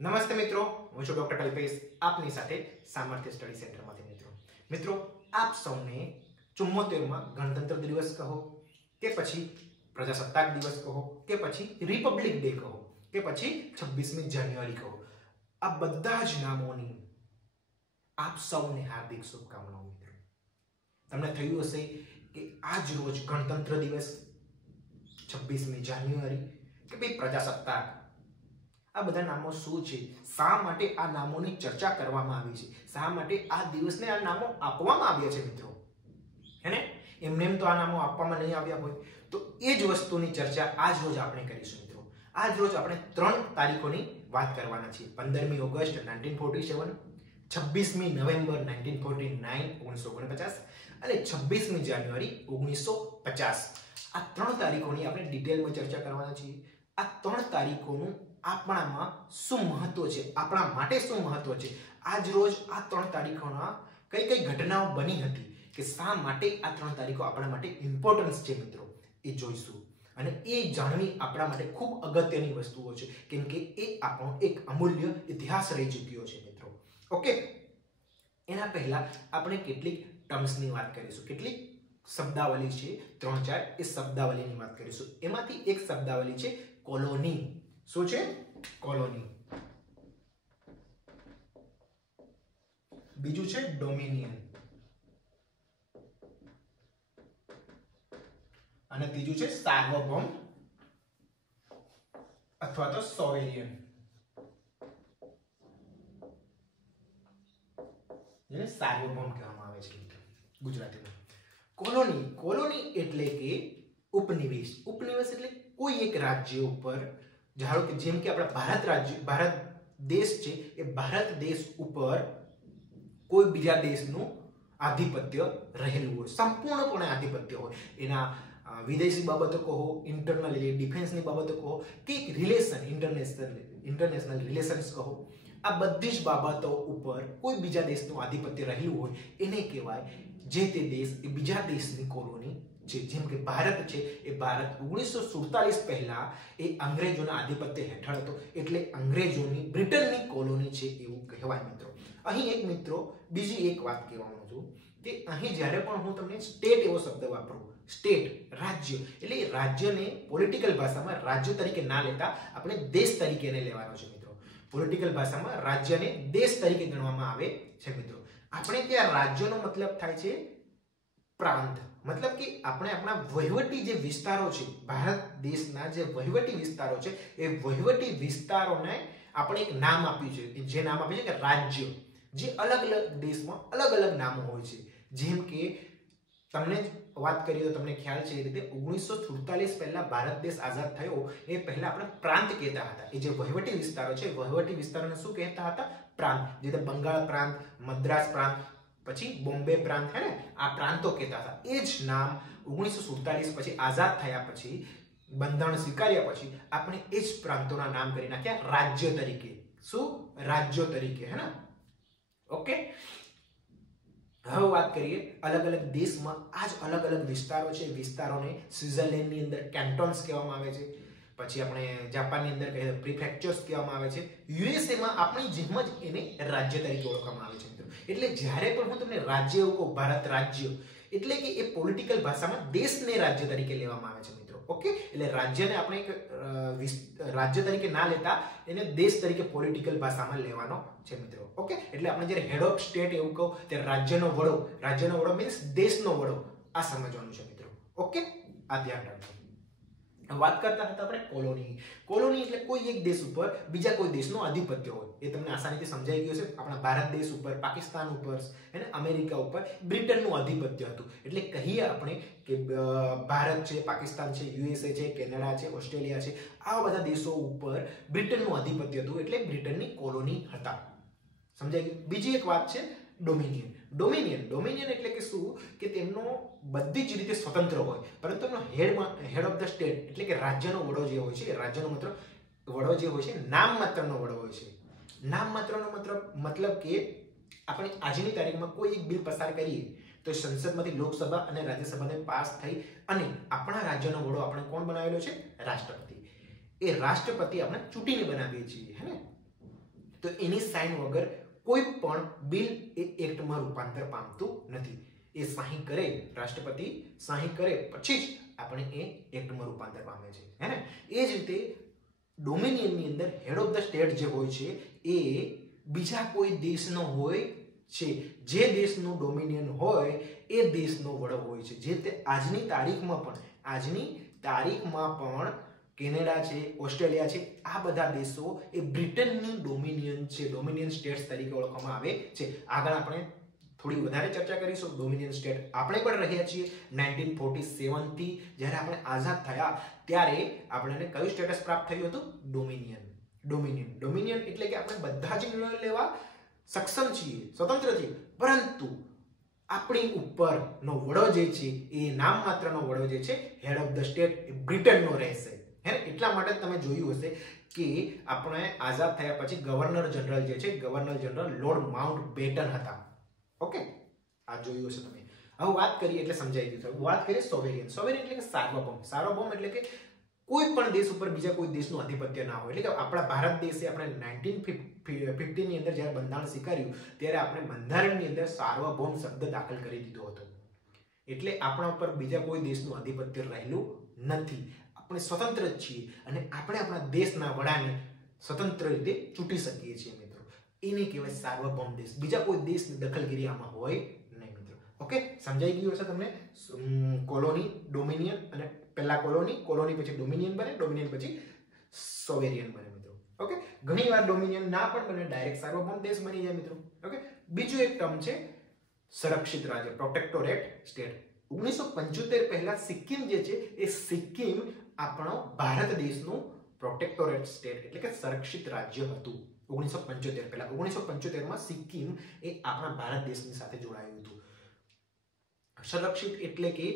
નમસ્તે મિત્રો, હું છું ડોક્ટર કલ્પેશ, આપની સાથે સામર્થ્ય સ્ટડી સેન્ટરમાંથી મિત્રો આપ સૌને 74માં ગણતંત્ર દિવસ કહો કે પછી પ્રજાસત્તાક દિવસ કહો કે પછી રિપબ્લિક ડે કહો કે પછી 26મી જાન્યુઆરી કહો, આ બધા જ નામોની આપ સૌને હાર્દિક શુભકામનાઓ મિત્રો. તમને થયું હશે કે આજ રોજ ગણતંત્ર દિવસ, 26મી જાન્યુઆરી કે ભાઈ પ્રજાસત્તાક, આ બધા નામો શું છે, શા માટે આ નામોની ચર્ચા કરવામાં આવી છે, શા માટે આ દિવસને આ નામો આપવામાં આવ્યા છે મિત્રો, હે ને? એમને તો આ નામો આપવામાં નહીં આવ્યા હોય તો એ જ વસ્તુની ચર્ચા આજ રોજ આપણે કરીશું મિત્રો. આજ રોજ આપણે 3 તારીખોની વાત કરવાના છીએ: 15મી ઓગસ્ટ 1947, 26મી નવેમ્બર 1949 અને 26મી જાન્યુઆરી 1950. આ 3 તારીખોની આપણે ડિટેલમાં ચર્ચા કરવાના છીએ. આ 3 તારીખોનું આપણામાં શું મહત્વ છે, આપણા માટે શું મહત્વ છે, આજ રોજ આ 3 તારીખોના કઈ કઈ ઘટનાઓ બની હતી કે શા માટે આ 3 તારીખો આપણા માટે ઇમ્પોર્ટન્સ છે મિત્રો, એ જોઈશું. અને એ જાણવી આપણા માટે ખૂબ અગત્યની વસ્તુઓ છે, કેમ કે એ આપણો એક અમૂલ્ય ઇતિહાસ રહી ચૂક્યો છે મિત્રો. ઓકે, એના પહેલા આપણે કેટલીક ટર્મ્સની વાત કરીશું, કેટલીક શબ્દાવલી છે 3-4, એ શબ્દાવલીની વાત કરીશું. એમાંથી એક શબ્દાવલી છે કોલોની. શું છે? કોલોની. બીજું છે ડોમિનિયન અને ત્રીજું છે સાર્વભૌમ અથવા તો સોવેરિયન. જેને સાર્વભૌમ કહેવામાં આવે છે ગુજરાતીમાં. કોલોની એટલે કે ઉપનિવેશ. ઉપનિવેશ એટલે કોઈ એક રાજ્ય ઉપર, ધારો કે જેમ કે આપણા ભારત દેશ છે, એ ભારત દેશ ઉપર કોઈ બીજા દેશનું આધિપત્ય રહેલું હોય, સંપૂર્ણપણે આધિપત્ય હોય. એના વિદેશી બાબતો કહો, ઇન્ટરનલ ડિફેન્સની બાબતો કહો કે રિલેશન, ઇન્ટરનેશનલ રિલેશન્સ કહો, આ બધી જ બાબતો ઉપર કોઈ બીજા દેશનું આધિપત્ય રહેલું હોય એને કહેવાય જે તે દેશ એ બીજા દેશની કોલોની છે. જેમ કે ભારત છે, એ ભારત 1947 પહેલા એ અંગ્રેજોના આધિપત્ય હેઠળ હતો, એટલે અંગ્રેજોની, બ્રિટનની કોલોની છે એવું કહેવાય મિત્રો. અહીં એક મિત્રો બીજી એક વાત કહેવાનું છું કે અહીં જ્યારે પણ હું તમને સ્ટેટ એવો શબ્દ વાપરું, સ્ટેટ રાજ્ય, એટલે રાજ્યને પોલિટિકલ ભાષામાં રાજ્ય તરીકે ના લેતા આપણે દેશ તરીકે એને લેવાનો છે મિત્રો. પોલિટિકલ ભાષામાં રાજ્યને દેશ તરીકે ગણવામાં આવે છે મિત્રો. આપણે ત્યાં રાજ્યનો મતલબ થાય છે પ્રાંત, મતલબ કે આપણે આપણા વહીવટી જે વિસ્તારો છે, ભારત દેશના જે વહીવટી વિસ્તારો છે, એ વહીવટી વિસ્તારોને આપણે એક નામ આપ્યું છે, જે નામ આપ્યું છે કે રાજ્ય. જે અલગ અલગ દેશમાં અલગ અલગ નામો હોય છે. જેમ કે તમને વાત કરીએ તો તમને ખ્યાલ છે એ રીતે 1947 પહેલા ભારત દેશ આઝાદ થયો એ પહેલા આપણે પ્રાંત કહેતા હતા. એ જે વહીવટી વિસ્તારો છે, વહીવટી વિસ્તારોને શું કહેતા હતા? પ્રાંત. જે બંગાળ પ્રાંત, મદ્રાસ પ્રાંત, પછી બોમ્બે પ્રાંત, હે ને, આ પ્રાંતો કહેતા હતા. એ જ નામ 1947 પછી આઝાદ થયા પછી, બંધારણ સ્વીકાર્યા પછી આપણે એ જ પ્રાંતોના નામ કરી નાખ્યા રાજ્ય તરીકે. શું? રાજ્યો તરીકે, હે ને? ઓકે, હવે વાત કરીએ અલગ અલગ દેશમાં આ જ અલગ અલગ વિસ્તારો છે. વિસ્તારોને સ્વિટ્ઝરલેન્ડની અંદર કેન્ટોન્સ કહેવામાં આવે છે, પછી આપણે જાપાનની અંદર કહીએ પ્રિફેક્ચર્સ કહેવામાં આવે છે, યુએસએમાં આપણી જેમ જ એને રાજ્ય તરીકે ઓળખવામાં આવે છે મિત્રો. એટલે જ્યારે પણ હું તમને રાજ્ય એવું કહું, ભારત રાજ્ય, એટલે કે એ પોલિટિકલ ભાષામાં દેશને રાજ્ય તરીકે લેવામાં આવે છે મિત્રો. ઓકે, એટલે રાજ્યને આપણે એક રાજ્ય તરીકે ના લેતા એને દેશ તરીકે પોલિટિકલ ભાષામાં લેવાનો છે મિત્રો. ઓકે, એટલે આપણે જ્યારે હેડ ઓફ સ્ટેટ એવું કહું ત્યારે રાજ્યનો વડો મીન્સ દેશનો વડો, આ સમજવાનું છે મિત્રો. ઓકે, આ ધ્યાન રાખજો. વાત કરતા હતા આપણે કોલોની એટલે કોઈ એક દેશ ઉપર બીજા કોઈ દેશનો આધિપત્ય હોય. એ તમને આસાનીથી સમજાઈ ગયું છે. આપણા ભારત દેશ ઉપર, પાકિસ્તાન ઉપર અને અમેરિકા ઉપર બ્રિટનનું આધિપત્ય હતું. એટલે કહીએ આપણે કે ભારત છે, પાકિસ્તાન છે, યુએસએ છે, કેનેડા છે, ઓસ્ટ્રેલિયા છે, આવા બધા દેશો ઉપર બ્રિટનનું આધિપત્ય હતું, એટલે બ્રિટનની કોલોની હતા. સમજાઈ ગયું? બીજી એક વાત છે ડોમિનિયન એટલે કે શું? કે તેમનો બધી જ રીતે સ્વતંત્ર હોય, પરંતુ એમનો હેડ ઓફ ધ સ્ટેટ એટલે કે રાજ્યનો વડો જે હોય છે, રાજ્યનો વડો જે હોય છે, નામ માત્રનો વડો હોય છે. નામ માત્રનો મતલબ કે આપણે આજની તારીખમાં કોઈ એક બિલ પસાર કરીએ તો સંસદમાંથી લોકસભા અને રાજ્યસભાને પાસ થઈ અને આપણા રાજ્યનો વડો આપણે કોણ બનાવેલો છે? રાષ્ટ્રપતિ. એ રાષ્ટ્રપતિ આપણે ચૂંટીને બનાવીએ છીએ, હે ને? તો એની સાઇન વગર કોઈ પણ બિલ એ એક્ટમાં રૂપાંતર પામતું નથી. એ સહી કરે, રાષ્ટ્રપતિ સહી કરે પછી જ આપણે એ એક્ટમાં રૂપાંતર પામે છે, હે ને. એ જ રીતે ડોમિનિયનની અંદર હેડ ઓફ ધ સ્ટેટ જે હોય છે એ બીજા કોઈ દેશનો હોય છે. જે દેશનું ડોમિનિયન હોય એ દેશનો વડો હોય છે. જે તે આજની તારીખમાં પણ કેનેડા છે, ઓસ્ટ્રેલિયા છે, આ બધા દેશો એ બ્રિટનની ડોમિનિયન છે, ડોમિનિયન સ્ટેટ્સ તરીકે ઓળખવામાં આવે છે. આગળ આપણે થોડી વધારે ચર્ચા કરીશું. ડોમિનિયન સ્ટેટ આપણે પણ રહ્યા છીએ 1947 થી જ્યારે આપણે આઝાદ થયા ત્યારે આપણને કયું સ્ટેટસ પ્રાપ્ત થયું હતું? ડોમિનિયન એટલે કે આપણે બધા જ નિર્ણયો લેવા સક્ષમ છીએ, સ્વતંત્ર છીએ, પરંતુ આપણી ઉપરનો વડો જે છે એ નામ માત્રનો વડો જે છે હેડ ઓફ ધ સ્ટેટ એ બ્રિટનનો રહેશે, હે ને. એટલા માટે તમે જોયું હશે કે આપણે આઝાદ થયા પછી ગવર્નર જનરલ જે છે, governor general Lord Mountbatten હતા. ઓકે, આ જોયું હશે તમે. હવે વાત કરીએ એટલે સમજાઈ ગયું. વાત કરીએ સોવેરિયન. સોવેરિયન એટલે કે સાર્વભૌમ. સાર્વભૌમ એટલે કે કોઈ પણ દેશ ઉપર બીજા કોઈ દેશનું આધિપત્ય ના હોય. એટલે કે આપણા ભારત દેશે આપણે 1950 ની અંદર જ્યારે બંધારણ સ્વીકાર્યું ત્યારે આપણે બંધારણની અંદર સાર્વભૌમ શબ્દ દાખલ કરી દીધો હતો. એટલે આપણા ઉપર બીજા કોઈ દેશનું આધિપત્ય રહેલું નથી. આપણે સ્વતંત્ર જ છીએ અને આપણે આપણા દેશના વડાને સ્વતંત્ર રીતે ચૂંટી શકીએ છીએ મિત્રો. એને કહેવાય સાર્વભૌમ દેશ. બીજા કોઈ દેશની દખલગીરી આમાં હોય નહીં મિત્રો. ઓકે, સમજાઈ ગયું હશે તમને. કોલોની, ડોમિનિયન અને પહેલા કોલોની પછી ડોમિનિયન બને, ડોમિનિયન પછી સોવેરિયન બને મિત્રો. ઓકે, ઘણીવાર ડોમિનિયન ના પણ બને, ડાયરેક્ટ સાર્વભૌમ દેશ બની જાય મિત્રો. ઓકે, બીજું એક ટર્મ છે સંરક્ષિત રાજ્ય, પ્રોટેક્ટોરેટ સ્ટેટ. 1975 પહેલા સિક્કિમ જે છે એ સિક્કિમ આપણો ભારત દેશનું પ્રોટેક્ટોરેટ સ્ટેટ એટલે કે સંરક્ષિત રાજ્ય હતું. 1975 પહેલા 1975 માં સિક્કિમ એ આપણા ભારત દેશની સાથે જોડાયું હતું. સંરક્ષિત એટલે કે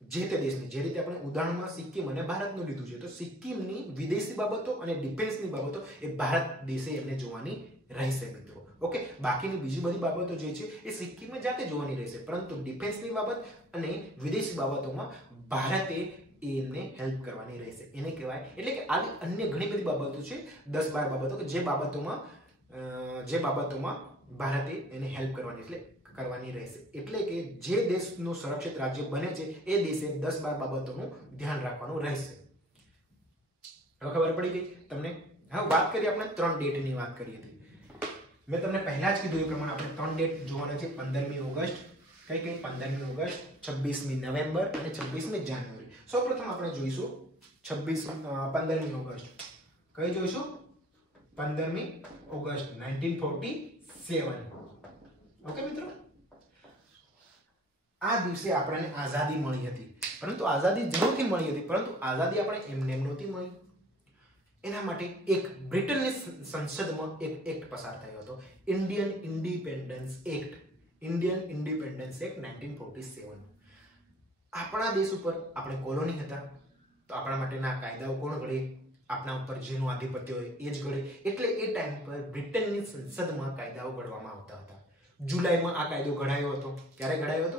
જે તે દેશની, જે રીતે આપણે ઉદાહરણમાં સિક્કિમ અને ભારતનું લીધું છે, તો સિક્કિમની વિદેશી બાબતો અને ડિફેન્સની બાબતો એ ભારત દેશે એમને જોવાની રહેશે મિત્રો. ઓકે, બાકીની બીજી બધી બાબતો જે છે એ સિક્કિમે જાતે જોવાની રહેશે, પરંતુ ડિફેન્સની બાબત અને વિદેશી બાબતોમાં ભારતે એમને હેલ્પ કરવાની રહેશે. એને કહેવાય એટલે કે આવી અન્ય ઘણી બધી બાબતો છે, 10-12 બાબતો કે જે બાબતોમાં ભારતે એને હેલ્પ કરવાની રહેશે. એટલે કે જે દેશનું સંરક્ષિત રાજ્ય બને છે એ દેશે 10-12 બાબતોનું ધ્યાન રાખવાનું રહેશે. હવે ખબર પડી ગઈ તમને. હવે વાત કરીએ આપણે 3 ડેટની વાત કરી હતી. મેં તમને પહેલા જ કીધું એ પ્રમાણે આપણે 3 ડેટ જોવાના છે. 15મી ઓગસ્ટ, કઈ 15મી ઓગસ્ટ, 26મી નવેમ્બર અને 26મી જાન્યુઆરી. સૌપ્રથમ આપણે જોઈશું 15મી ઓગસ્ટ. કઈ જોઈશું? 15મી ઓગસ્ટ 1947. ઓકે મિત્રો, આ દિવસે આપણને આઝાદી મળી હતી. પરંતુ આઝાદી જરૂરથી મળી હતી, પરંતુ આઝાદી આપણે એમને નહોતી મળી. એના માટે એક બ્રિટનની સંસદમાં એક એક્ટ પસાર થયો હતો, Indian independence act. Indian independence act 1947. આપણા દેશ ઉપર આપણે કોલોની હતા તો આપણા માટેના કાયદાઓ કોણ ઘડે? આપણા ઉપર જેનું આધિપત્ય હોય એ જ ઘડે. એટલે એ ટાઈમ પર બ્રિટનની સંસદમાં કાયદાઓ ઘડવામાં આવતા હતા. જુલાઈમાં આ કાયદો ઘડાયો હતો. ક્યારે ઘડાયો હતો?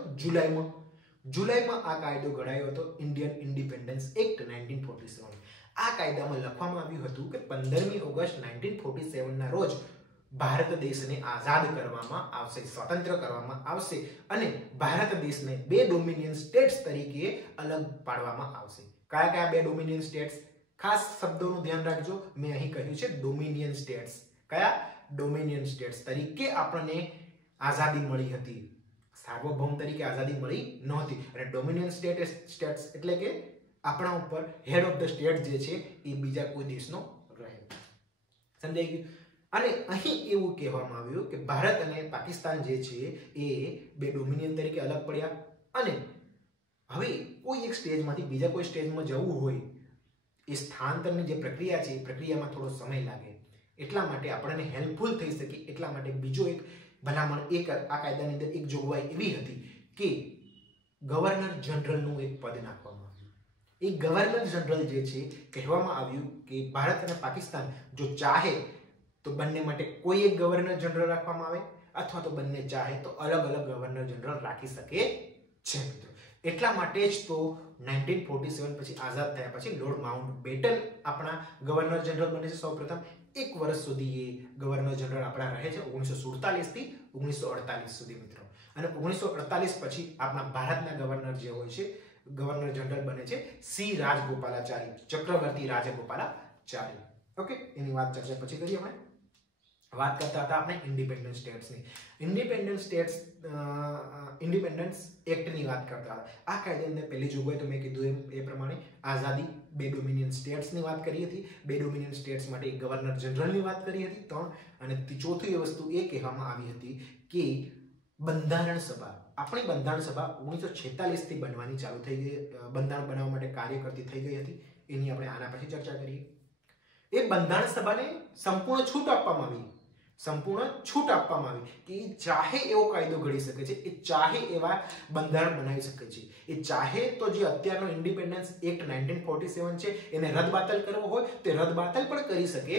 જુલાઈમાં આ કાયદો ઘડાયો હતો, ઇન્ડિયન ઇન્ડિપેન્ડન્સ એક્ટ 1947. આ કાયદામાં લખવામાં આવ્યું હતું કે 15મી ઓગસ્ટ 1947 ના રોજ ભારત દેશને આઝાદ કરવામાં આવશે, સ્વતંત્ર કરવામાં આવશે અને ભારત દેશને 2 ડોમિનિયન સ્ટેટ્સ તરીકે અલગ પાડવામાં આવશે. કયા કયા 2 ડોમિનિયન સ્ટેટ્સ? ખાસ શબ્દોનું ધ્યાન રાખજો. મેં અહીં કહ્યું છે ડોમિનિયન સ્ટેટ્સ. કયા? ડોમિનિયન સ્ટેટ્સ તરીકે આપણને આઝાદી મળી હતી. સાર્વભૌમ તરીકે આઝાદી મળી નહોતી. અને ડોમિનિયન સ્ટેટ્સ એટલે કે આપણા ઉપર હેડ ઓફ ધ સ્ટેટ જે છે એ બીજા કોઈ દેશનો રહે. સમજાઈ ગયું? અને અહીં એવું કહેવામાં આવ્યું કે ભારત અને પાકિસ્તાન જે છે એ 2 ડોમિનિયન તરીકે અલગ પડ્યા અને હવે કોઈ એક સ્ટેજમાંથી બીજા કોઈ સ્ટેજમાં જવું હોય, એ સ્થાનાંતરની જે પ્રક્રિયા છે એ પ્રક્રિયામાં થોડો સમય લાગે. એટલા માટે આપણને હેલ્પફુલ થઈ શકે એટલા માટે બીજો એક ભલામણ આ કાયદાની અંદર એક જોગવાઈ એવી હતી કે ગવર્નર જનરલનું એક પદ નાખવામાં આવ્યું. એ ગવર્નર જનરલ જે છે, કહેવામાં આવ્યું કે ભારત અને પાકિસ્તાન જો ચાહે તો બંને માટે કોઈ એક ગવર્નર જનરલ રાખવામાં આવે અથવા તો બંને ચાહે તો અલગ અલગ ગવર્નર જનરલ રાખી શકે છે મિત્રો. એટલા માટે જ તો 1947 પછી આઝાદ થયા પછી લોર્ડ માઉન્ટ બેટન આપણા ગવર્નર જનરલ બને છે સૌપ્રથમ. 1 વર્ષ સુધી એ ગવર્નર જનરલ આપણા રહે છે 1947 થી 1948 સુધી મિત્રો. અને 1948 પછી આપણા ભારતના ગવર્નર જે હોય છે ગવર્નર જનરલ બને છે સી રાજગોપાલાચારી, ચક્રવર્તી રાજગોપાલાચારી. ઓકે, એની વાત ચર્ચા પછી કરીએ. આપણે વાત કરતા હતા આપણે ઇન્ડિપેન્ડન્ટ સ્ટેટ્સની. ઇન્ડિપેન્ડન્સ એક્ટની વાત કરતા હતા. આ કાયદાની અંદર પહેલી જોગવાઈ તો મેં કીધું એ પ્રમાણે આઝાદી, 2 ડોમિનિયન સ્ટેટ્સની વાત કરી હતી. 2 ડોમિનિયન સ્ટેટ્સ માટે ગવર્નર જનરલની વાત કરી હતી 3. અને ચોથી વસ્તુ એ કહેવામાં આવી હતી કે બંધારણ સભા, આપણી બંધારણ સભા 1946 થી બનવાની ચાલુ થઈ ગઈ, બંધારણ બનાવવા માટે કાર્ય કરતી થઈ ગઈ હતી. એની આપણે આના પછી ચર્ચા કરીએ. એ બંધારણ સભાને સંપૂર્ણ છૂટ આપવામાં આવી કે એ ચાહે એવો કાયદો ઘડી શકે છે, એ ચાહે એવા બંધારણ બનાવી શકે છે. એ ચાહે તો જે અત્યારનો ઇન્ડિપેન્ડન્સ એક્ટ 1947 છે એને રદબાતલ કરવો હોય તે રદબાતલ પણ કરી શકે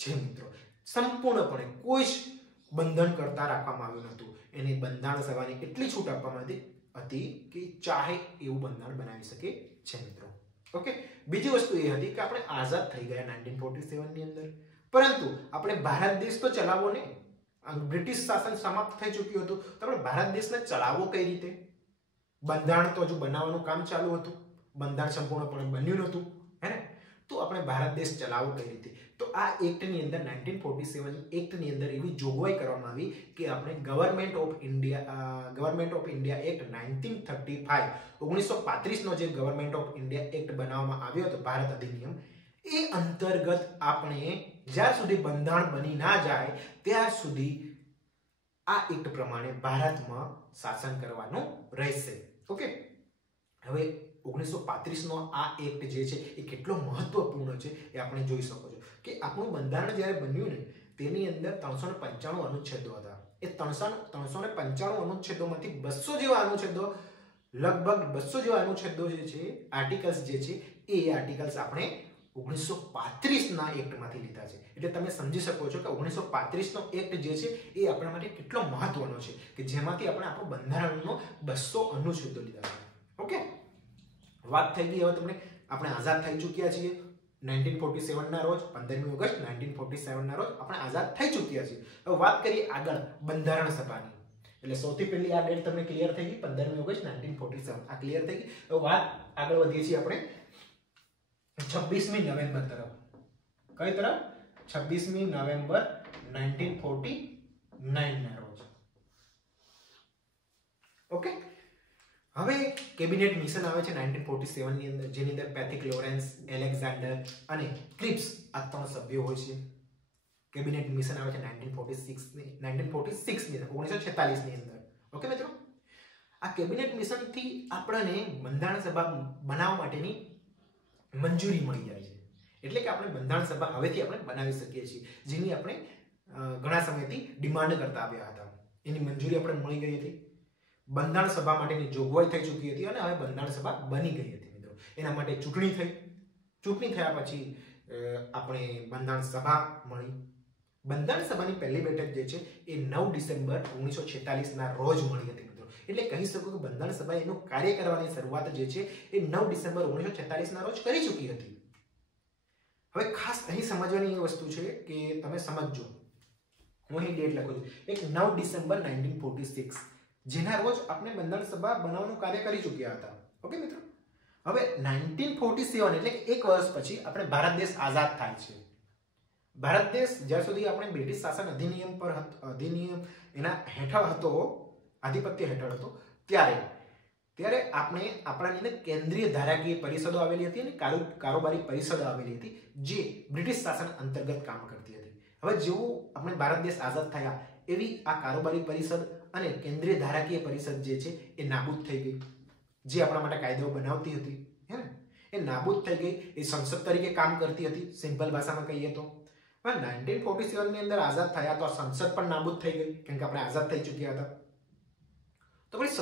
છે મિત્રો. સંપૂર્ણપણે કોઈ જ બંધન કરતા રાખવામાં આવ્યું નહોતું. એને બંધારણ સભાને એટલી છૂટ આપવામાં હતી કે ચાહે એવું બંધારણ બનાવી શકે છે મિત્રો. ઓકે, બીજી વસ્તુ એ હતી કે આપણે આઝાદ થઈ ગયા 1947 ની અંદર, પરંતુ આપણે ભારત દેશ તો ચલાવવો ને, બ્રિટિશ શાસન સમાપ્ત થઈ ચૂક્યું હતું, તો આપણે ભારત દેશને ચલાવવો કઈ રીતે? બંધારણ તો હજુ બનાવવાનું કામ ચાલુ હતું, બંધારણ સંપૂર્ણપણે બન્યું નહોતું, હે ને? તો આપણે ભારત દેશ ચલાવવો કઈ રીતે? તો આ એક્ટની અંદર 1947 એક્ટની અંદર એવી જોગવાઈ કરવામાં આવી કે આપણે ગવર્મેન્ટ ઓફ ઇન્ડિયા એક્ટ 1935 નો જે ગવર્મેન્ટ ઓફ ઇન્ડિયા એક્ટ બનાવવામાં આવ્યો હતો, ભારત અધિનિયમ, એ અંતર્ગત આપણે જ્યાં સુધી બંધારણ બની ના જાય ત્યાં સુધી આ એક્ટ પ્રમાણે ભારતમાં શાસન કરવાનું રહેશે. ઓકે, હવે 1935 નો આ એક્ટ જે છે એ કેટલો મહત્વપૂર્ણ છે એ આપણે જોઈ શકો છો કે આપણું બંધારણ જ્યારે બન્યું ને તેની અંદર 395 અનુચ્છેદો હતા. એ 395 અનુચ્છેદોમાંથી 200 જેવા અનુચ્છેદો, લગભગ 200 જેવા અનુચ્છેદો જે છે, આર્ટિકલ્સ જે છે, એ આર્ટિકલ્સ આપણે 1935 ના એક્ટમાંથી લીધા છે. એટલે તમે સમજી શકો છો કે 1935 નો એક્ટ જે છે એ આપણા માટે કેટલો મહત્વનો છે કે જેમાંથી આપણે આપણું બંધારણનો 200 અનુચ્છેદો લીધા છે. ઓકે, વાત થઈ ગઈ. હવે તમને આપણે આઝાદ થઈ ચૂક્યા છીએ 1947 ના રોજ, 15મી ઓગસ્ટ 1947 ના રોજ આપણે આઝાદ થઈ ચૂક્યા છીએ. હવે વાત કરીએ આગળ બંધારણ સભાની. એટલે સૌથી પહેલી આ ડેટ તમને ક્લિયર થઈ ગઈ, 15મી ઓગસ્ટ 1947 આ ક્લિયર થઈ ગઈ. હવે વાત આગળ વધીએ છીએ આપણે 26મી નવેમ્બર તરફ. કઈ તરફ? 26મી નવેમ્બર 1949 ના રોજ. ઓકે, હવે કેબિનેટ મિશન આવે છે 1947 ની અંદર, જેની અંદર પેથિક લોરેન્સ, એલેક્ઝાન્ડર અને ક્રિપ્સ આ 3 સભ્યો હોય છે. કેબિનેટ મિશન આવે છે 1946 ની 1946 ની અંદર. ઓકે મિત્રો, આ કેબિનેટ મિશન થી આપણને બંધારણ સભા બનાવવા માટેની મંજૂરી મળી જાય છે. એટલે કે આપણે બંધારણ સભા હવેથી આપણે બનાવી શકીએ છીએ, જેની આપણે ઘણા સમયથી ડિમાન્ડ કરતા આવ્યા હતા. એની મંજૂરી આપણે મળી ગઈ હતી. બંધારણ સભા માટેની જોગવાઈ થઈ ચૂકી હતી અને હવે બંધારણ સભા બની ગઈ હતી મિત્રો. એના માટે ચૂંટણી થઈ. ચૂંટણી થયા પછી આપણે બંધારણ સભા મળી. બંધારણ સભાની પહેલી બેઠક જે છે એ 9 ડિસેમ્બર 1946 ના રોજ મળી હતી મિત્રો. એટલે કહી શકો કે બંધારણ સભા એનું કાર્ય કરવાની શરૂઆત જે છે એ 9 ડિસેમ્બર 1946 ના રોજ કરી ચૂકી હતી. હવે ખાસ અહીં સમજવાની એ વસ્તુ છે કે તમે સમજજો, હું અહીં ડેટ લખું છું, એક 9 ડિસેમ્બર 1946 જેના રોજ આપણે બંધારણ સભા બનાવવાનું કાર્ય કરી ચૂક્યા હતા. ઓકે મિત્રો, હવે 1947 એટલે કે 1 વર્ષ પછી આપણે ભારત દેશ આઝાદ થાય છે. ભારત દેશ જ્યાં સુધી આપણે બ્રિટિશ શાસન અધિનિયમ એના હેઠળ હતો, આધિપત્ય હેઠળ હતો, ત્યારે આપણે આપણાની અંદર કેન્દ્રીય ધારાકીય પરિષદો આવેલી હતી અને કારોબારી પરિષદો આવેલી હતી જે બ્રિટિશ શાસન અંતર્ગત કામ કરતી હતી. હવે જેવું આપણે ભારત દેશ આઝાદ થયા એવી આ કારોબારી પરિષદ અને કેન્દ્રીય ધારાકીય પરિષદ જે છે એ નાબૂદ થઈ ગઈ. જે આપણા માટે કાયદાઓ બનાવતી હતી, હે ને, એ નાબૂદ થઈ ગઈ. એ સંસદ તરીકે કામ કરતી હતી, સિમ્પલ ભાષામાં કહીએ તો. 1947 ની અંદર આઝાદ થયા તો સંસદ પણ નાબૂદ થઈ ગઈ, કેમ કે આપણે આઝાદ થઈ ચૂક્યા હતા. તો પછી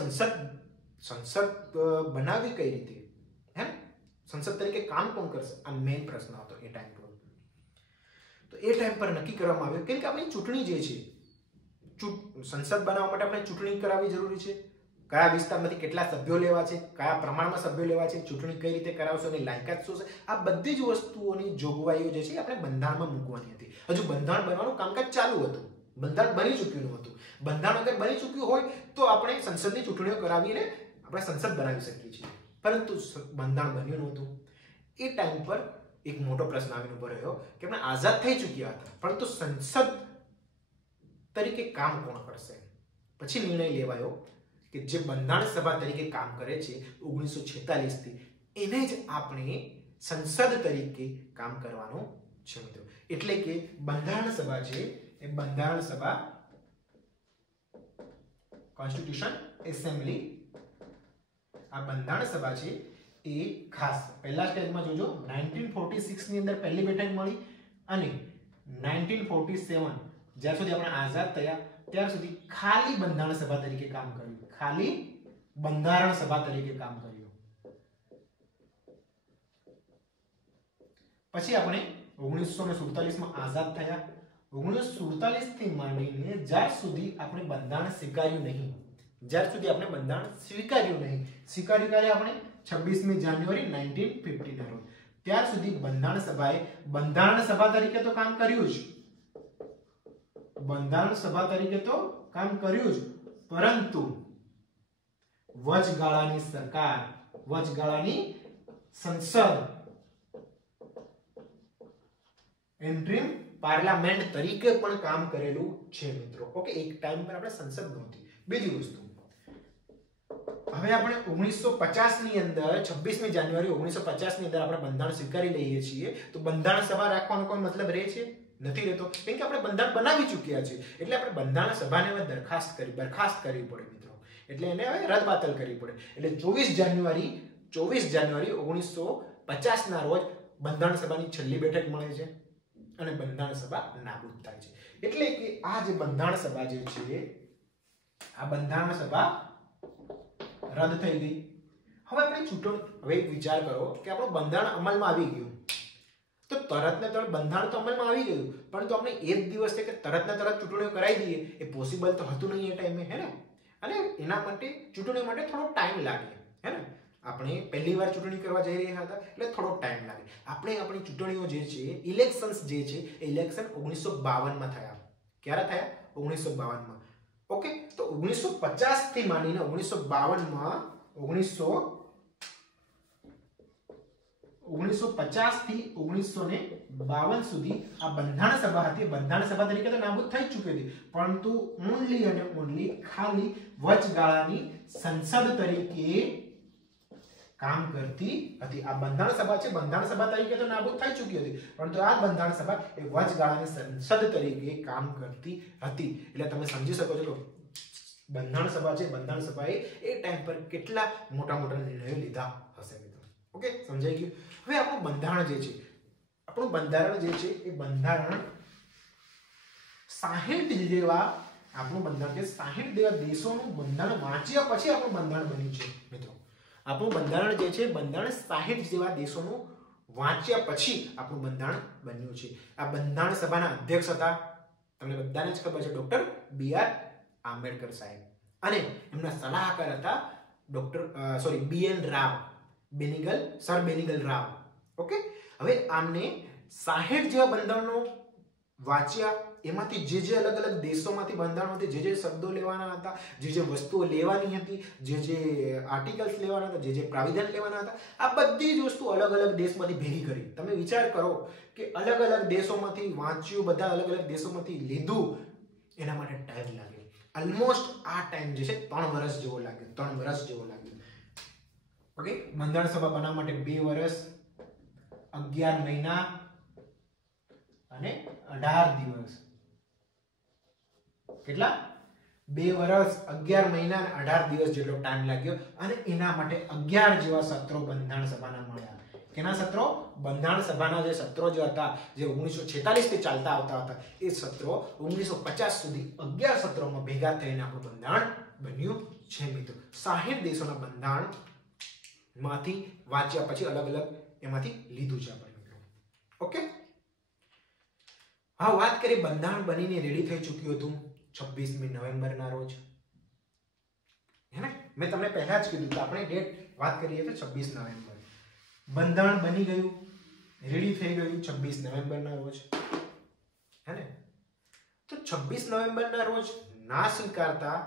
સંસદ બનાવી કઈ રીતે, હે, સંસદ તરીકે કામ કોણ કરશે? આ મેઇન પ્રશ્ન હતો એ ટાઈમ પર. તો એ ટાઈમ પર નક્કી કરવામાં આવ્યું કેમ કે આપણી ચૂંટણી જે છે, સંસદ બનાવવા માટે આપણે ચૂંટણી કરાવવી જરૂરી છે. કયા વિસ્તારમાંથી કેટલા સભ્યો લેવા છે, કયા પ્રમાણમાં સભ્યો લેવા છે, ચૂંટણી કઈ રીતે કરાવશો અને લાયકાત શું છે, આ બધી જ વસ્તુઓની જોગવાઈઓ જે છે આપણે બંધારણમાં મૂકવાની હતી. હજુ બંધારણ બનવાનું કામકાજ ચાલુ હતું, બંધારણ બની ચૂક્યું હતું. બંધારણ અગર બની ચૂક્યું હોય તો આપણે સંસદની ચૂંટણીઓ કરાવીને આપણે સંસદ બનાવી શકીએ છીએ, પરંતુ બંધારણ બન્યું નહોતું. એ ટાઈમ પર એક મોટો પ્રશ્ન આવીને ઉભો રહ્યો કે આપણે આઝાદ થઈ ચૂક્યા હતા, પરંતુ સંસદ તરીકે કામ કોણ કરશે? પછી નિર્ણય લેવાયો કે જે બંધારણ સભા તરીકે કામ કરે છે 1946 થી, એને જ આપણે સંસદ તરીકે કામ કરવાનું છે મિત્રો. એટલે કે બંધારણ સભા છે એ બંધારણ સભા કોન્સ્ટિટ્યુશન એસેમ્બલી, આ બંધારણ સભા છે એ ખાસ પહેલા સ્ટેજમાં જોજો 1946 ની અંદર પહેલી બેઠક મળી અને 1947 જ્યાં સુધી આપણે આઝાદ થયા ત્યાર સુધી ખાલી બંધારણ સભા તરીકે કામ કર્યું, ખાલી બંધારણ સભા તરીકે કામ કર્યું. પછી આપણે 1947 માં આઝાદ થયા. 1947 થી માંડીને જ્યાર સુધી આપણે બંધારણ સ્વીકાર્યું નહીં, જ્યાર સુધી આપણે બંધારણ સ્વીકાર્યું નહીં, સ્વીકાર્યું ક્યારે આપણે 26મી જાન્યુઆરી 1950 ના રોજ, ત્યાર સુધી બંધારણ સભાએ બંધારણ સભા તરીકે તો કામ કર્યું જ, બંધારણ સભા તરીકે તો કામ કર્યું જ, પરંતુ વચગાળાની સરકાર, વચગાળાની સંસદ, ઇન્ટરિમ પાર્લામેન્ટ તરીકે પણ કામ કરેલું છે મિત્રો. ઓકે, એક ટાઈમ પર આપણે સંસદ નહોતી. બીજી વસ્તુ, હવે આપણે 1950 ની અંદર 26મી જાન્યુઆરી 1950 ની અંદર આપણે બંધારણ સ્વીકારી લઈએ છીએ, તો બંધારણ સભા રાખવાનો કોઈ મતલબ રહે છે? નથી રહેતો, કેમ કે આપણે બંધારણ બનાવી ચૂક્યા છે. એટલે આપણે બંધારણ સભાને હવે બરખાસ્ત કરવી પડે મિત્રો. એટલે એને હવે રદબાતલ કરવી પડે. એટલે 24 જાન્યુઆરી 1950 ના રોજ બંધારણ સભાની છેલ્લી બેઠક મળે છે અને બંધારણ સભા નાબૂદ થાય છે. એટલે કે આ જે બંધારણ સભા જે છે, આ બંધારણ સભા રદ થઈ ગઈ. હવે આપણે હવે એક વિચાર કરો કે આપણું બંધારણ અમલમાં આવી ગયું, તો તરત ને તરત બંધારણ તો અમલમાં આવી ગયું, પરંતુ આપણે એક દિવસ કે તરત ને તરત ચૂંટણીઓ કરાવી દઈએ એ પોસિબલ તો હતું નહીં એ ટાઈમે, હે ને? અને એના માટે ચૂંટણીઓ માટે થોડો ટાઈમ લાગે, હે ને? આપણે પહેલી વાર ચૂંટણી કરવા જઈ રહ્યા હતા એટલે થોડો ટાઈમ લાગે. આપણે આપણી ચૂંટણીઓ જે છે, ઇલેક્શન્સ જે છે, એ ઇલેક્શન 1952 માં થયા. ક્યારે થયા? 1952 માં. ઓકે, તો 1950 થી માંડીને 1952 માં 1950 થી 1952 સુધી આ બંધારણ સભા હતી. બંધારણ સભા તરીકે તો નાબૂદ થઈ ચૂકી હતી, પરંતુ ઓનલી અને ઓનલી ખાલી વચગાળાની સંસદ તરીકે કામ કરતી હતી. આ બંધારણ સભા છે, બંધારણ સભા તરીકે તો નાબૂદ થઈ ચૂકી હતી, પરંતુ આ બંધારણ સભા એ વચગાળાની સંસદ તરીકે કામ કરતી હતી. એટલે તમે સમજી શકો છો કે બંધારણ સભા છે, બંધારણ સભાએ એ ટાઈમ પર કેટલા મોટા મોટા નિર્ણયો લીધા હશે મિત્રો. ઓકે, સમજાઈ ગયું? હવે આપણું બંધારણ જે છે, આપણું બંધારણ જે છે એ બંધારણ 60 જેવા, આપણું બંધારણ કે 60 જેવા દેશોનું બંધારણ વાંચ્યા પછી આપણું બંધારણ બન્યું છે મિત્રો. આપણું બંધારણ જે છે, બંધારણ 60 જેવા દેશોનું વાંચ્યા પછી આપણું બંધારણ બન્યું છે. આ બંધારણ સભાના અધ્યક્ષ હતા, તમને બધાને જ ખબર છે, ડોક્ટર B.R. આંબેડકર સાહેબ, અને એમના સલાહકાર હતા B.N. Rao, sir Benegal Rao. Okay, હવે આમને 60 જેવા બંધારણો વાંચ્યા, એમાંથી જે અલગ અલગ દેશોમાંથી બંધારણમાંથી જે શબ્દો લેવાના હતા, જે વસ્તુઓ લેવાની હતી, જે આર્ટિકલ્સ લેવાના હતા, જે પ્રાવિધાન લેવાના હતા, આ બધી જ વસ્તુ અલગ અલગ દેશમાંથી ભેગી કરી. તમે વિચાર કરો કે અલગ અલગ દેશોમાંથી વાંચ્યું, બધા અલગ અલગ દેશોમાંથી લીધું, એના માટે ટાઈમ લાગે. ઓલમોસ્ટ આ ટાઈમ જે છે 3 વર્ષ જેવો લાગ્યો. ઓકે, બંધારણ સભા બનાવવા માટે 2 વર્ષ 11 મહિના અને 18 દિવસ. કેટલા? 2 વર્ષ 11 મહિના અને 18 દિવસ જેટલો ટાઈમ લાગ્યો. અને એના માટે 11 જેવા સત્રો બંધારણ સભાના મળ્યા. કેના સત્રો? બંધારણ સભાના જે સત્રો જે હતા, જે 1946 થી ચાલતા આવતા હતા, એ સત્રો 1950 સુધી 11 સત્રોમાં ભેગા થઈને આપણું બંધારણ બન્યું છે મિત્રો. 60 દેશોના બંધારણ માંથી વાંચ્યા પછી અલગ અલગ એમાંથી લીધું છે આપણે મિત્રો. ઓકે, હા, વાત કરીએ બંધારણ બનીને રેડી થઈ ચૂક્યું હતું 26મી નવેમ્બરના રોજ, હે ને? મેં તમને પહેલા જ કીધું કે આપણે ડેટ વાત કરીએ તો 26 નવેમ્બર. બંધારણ બની ગયું, રેડી થઈ ગયું 26 નવેમ્બરના રોજ, હે ને? તો 26 નવેમ્બરના રોજ ના સ્વીકારતા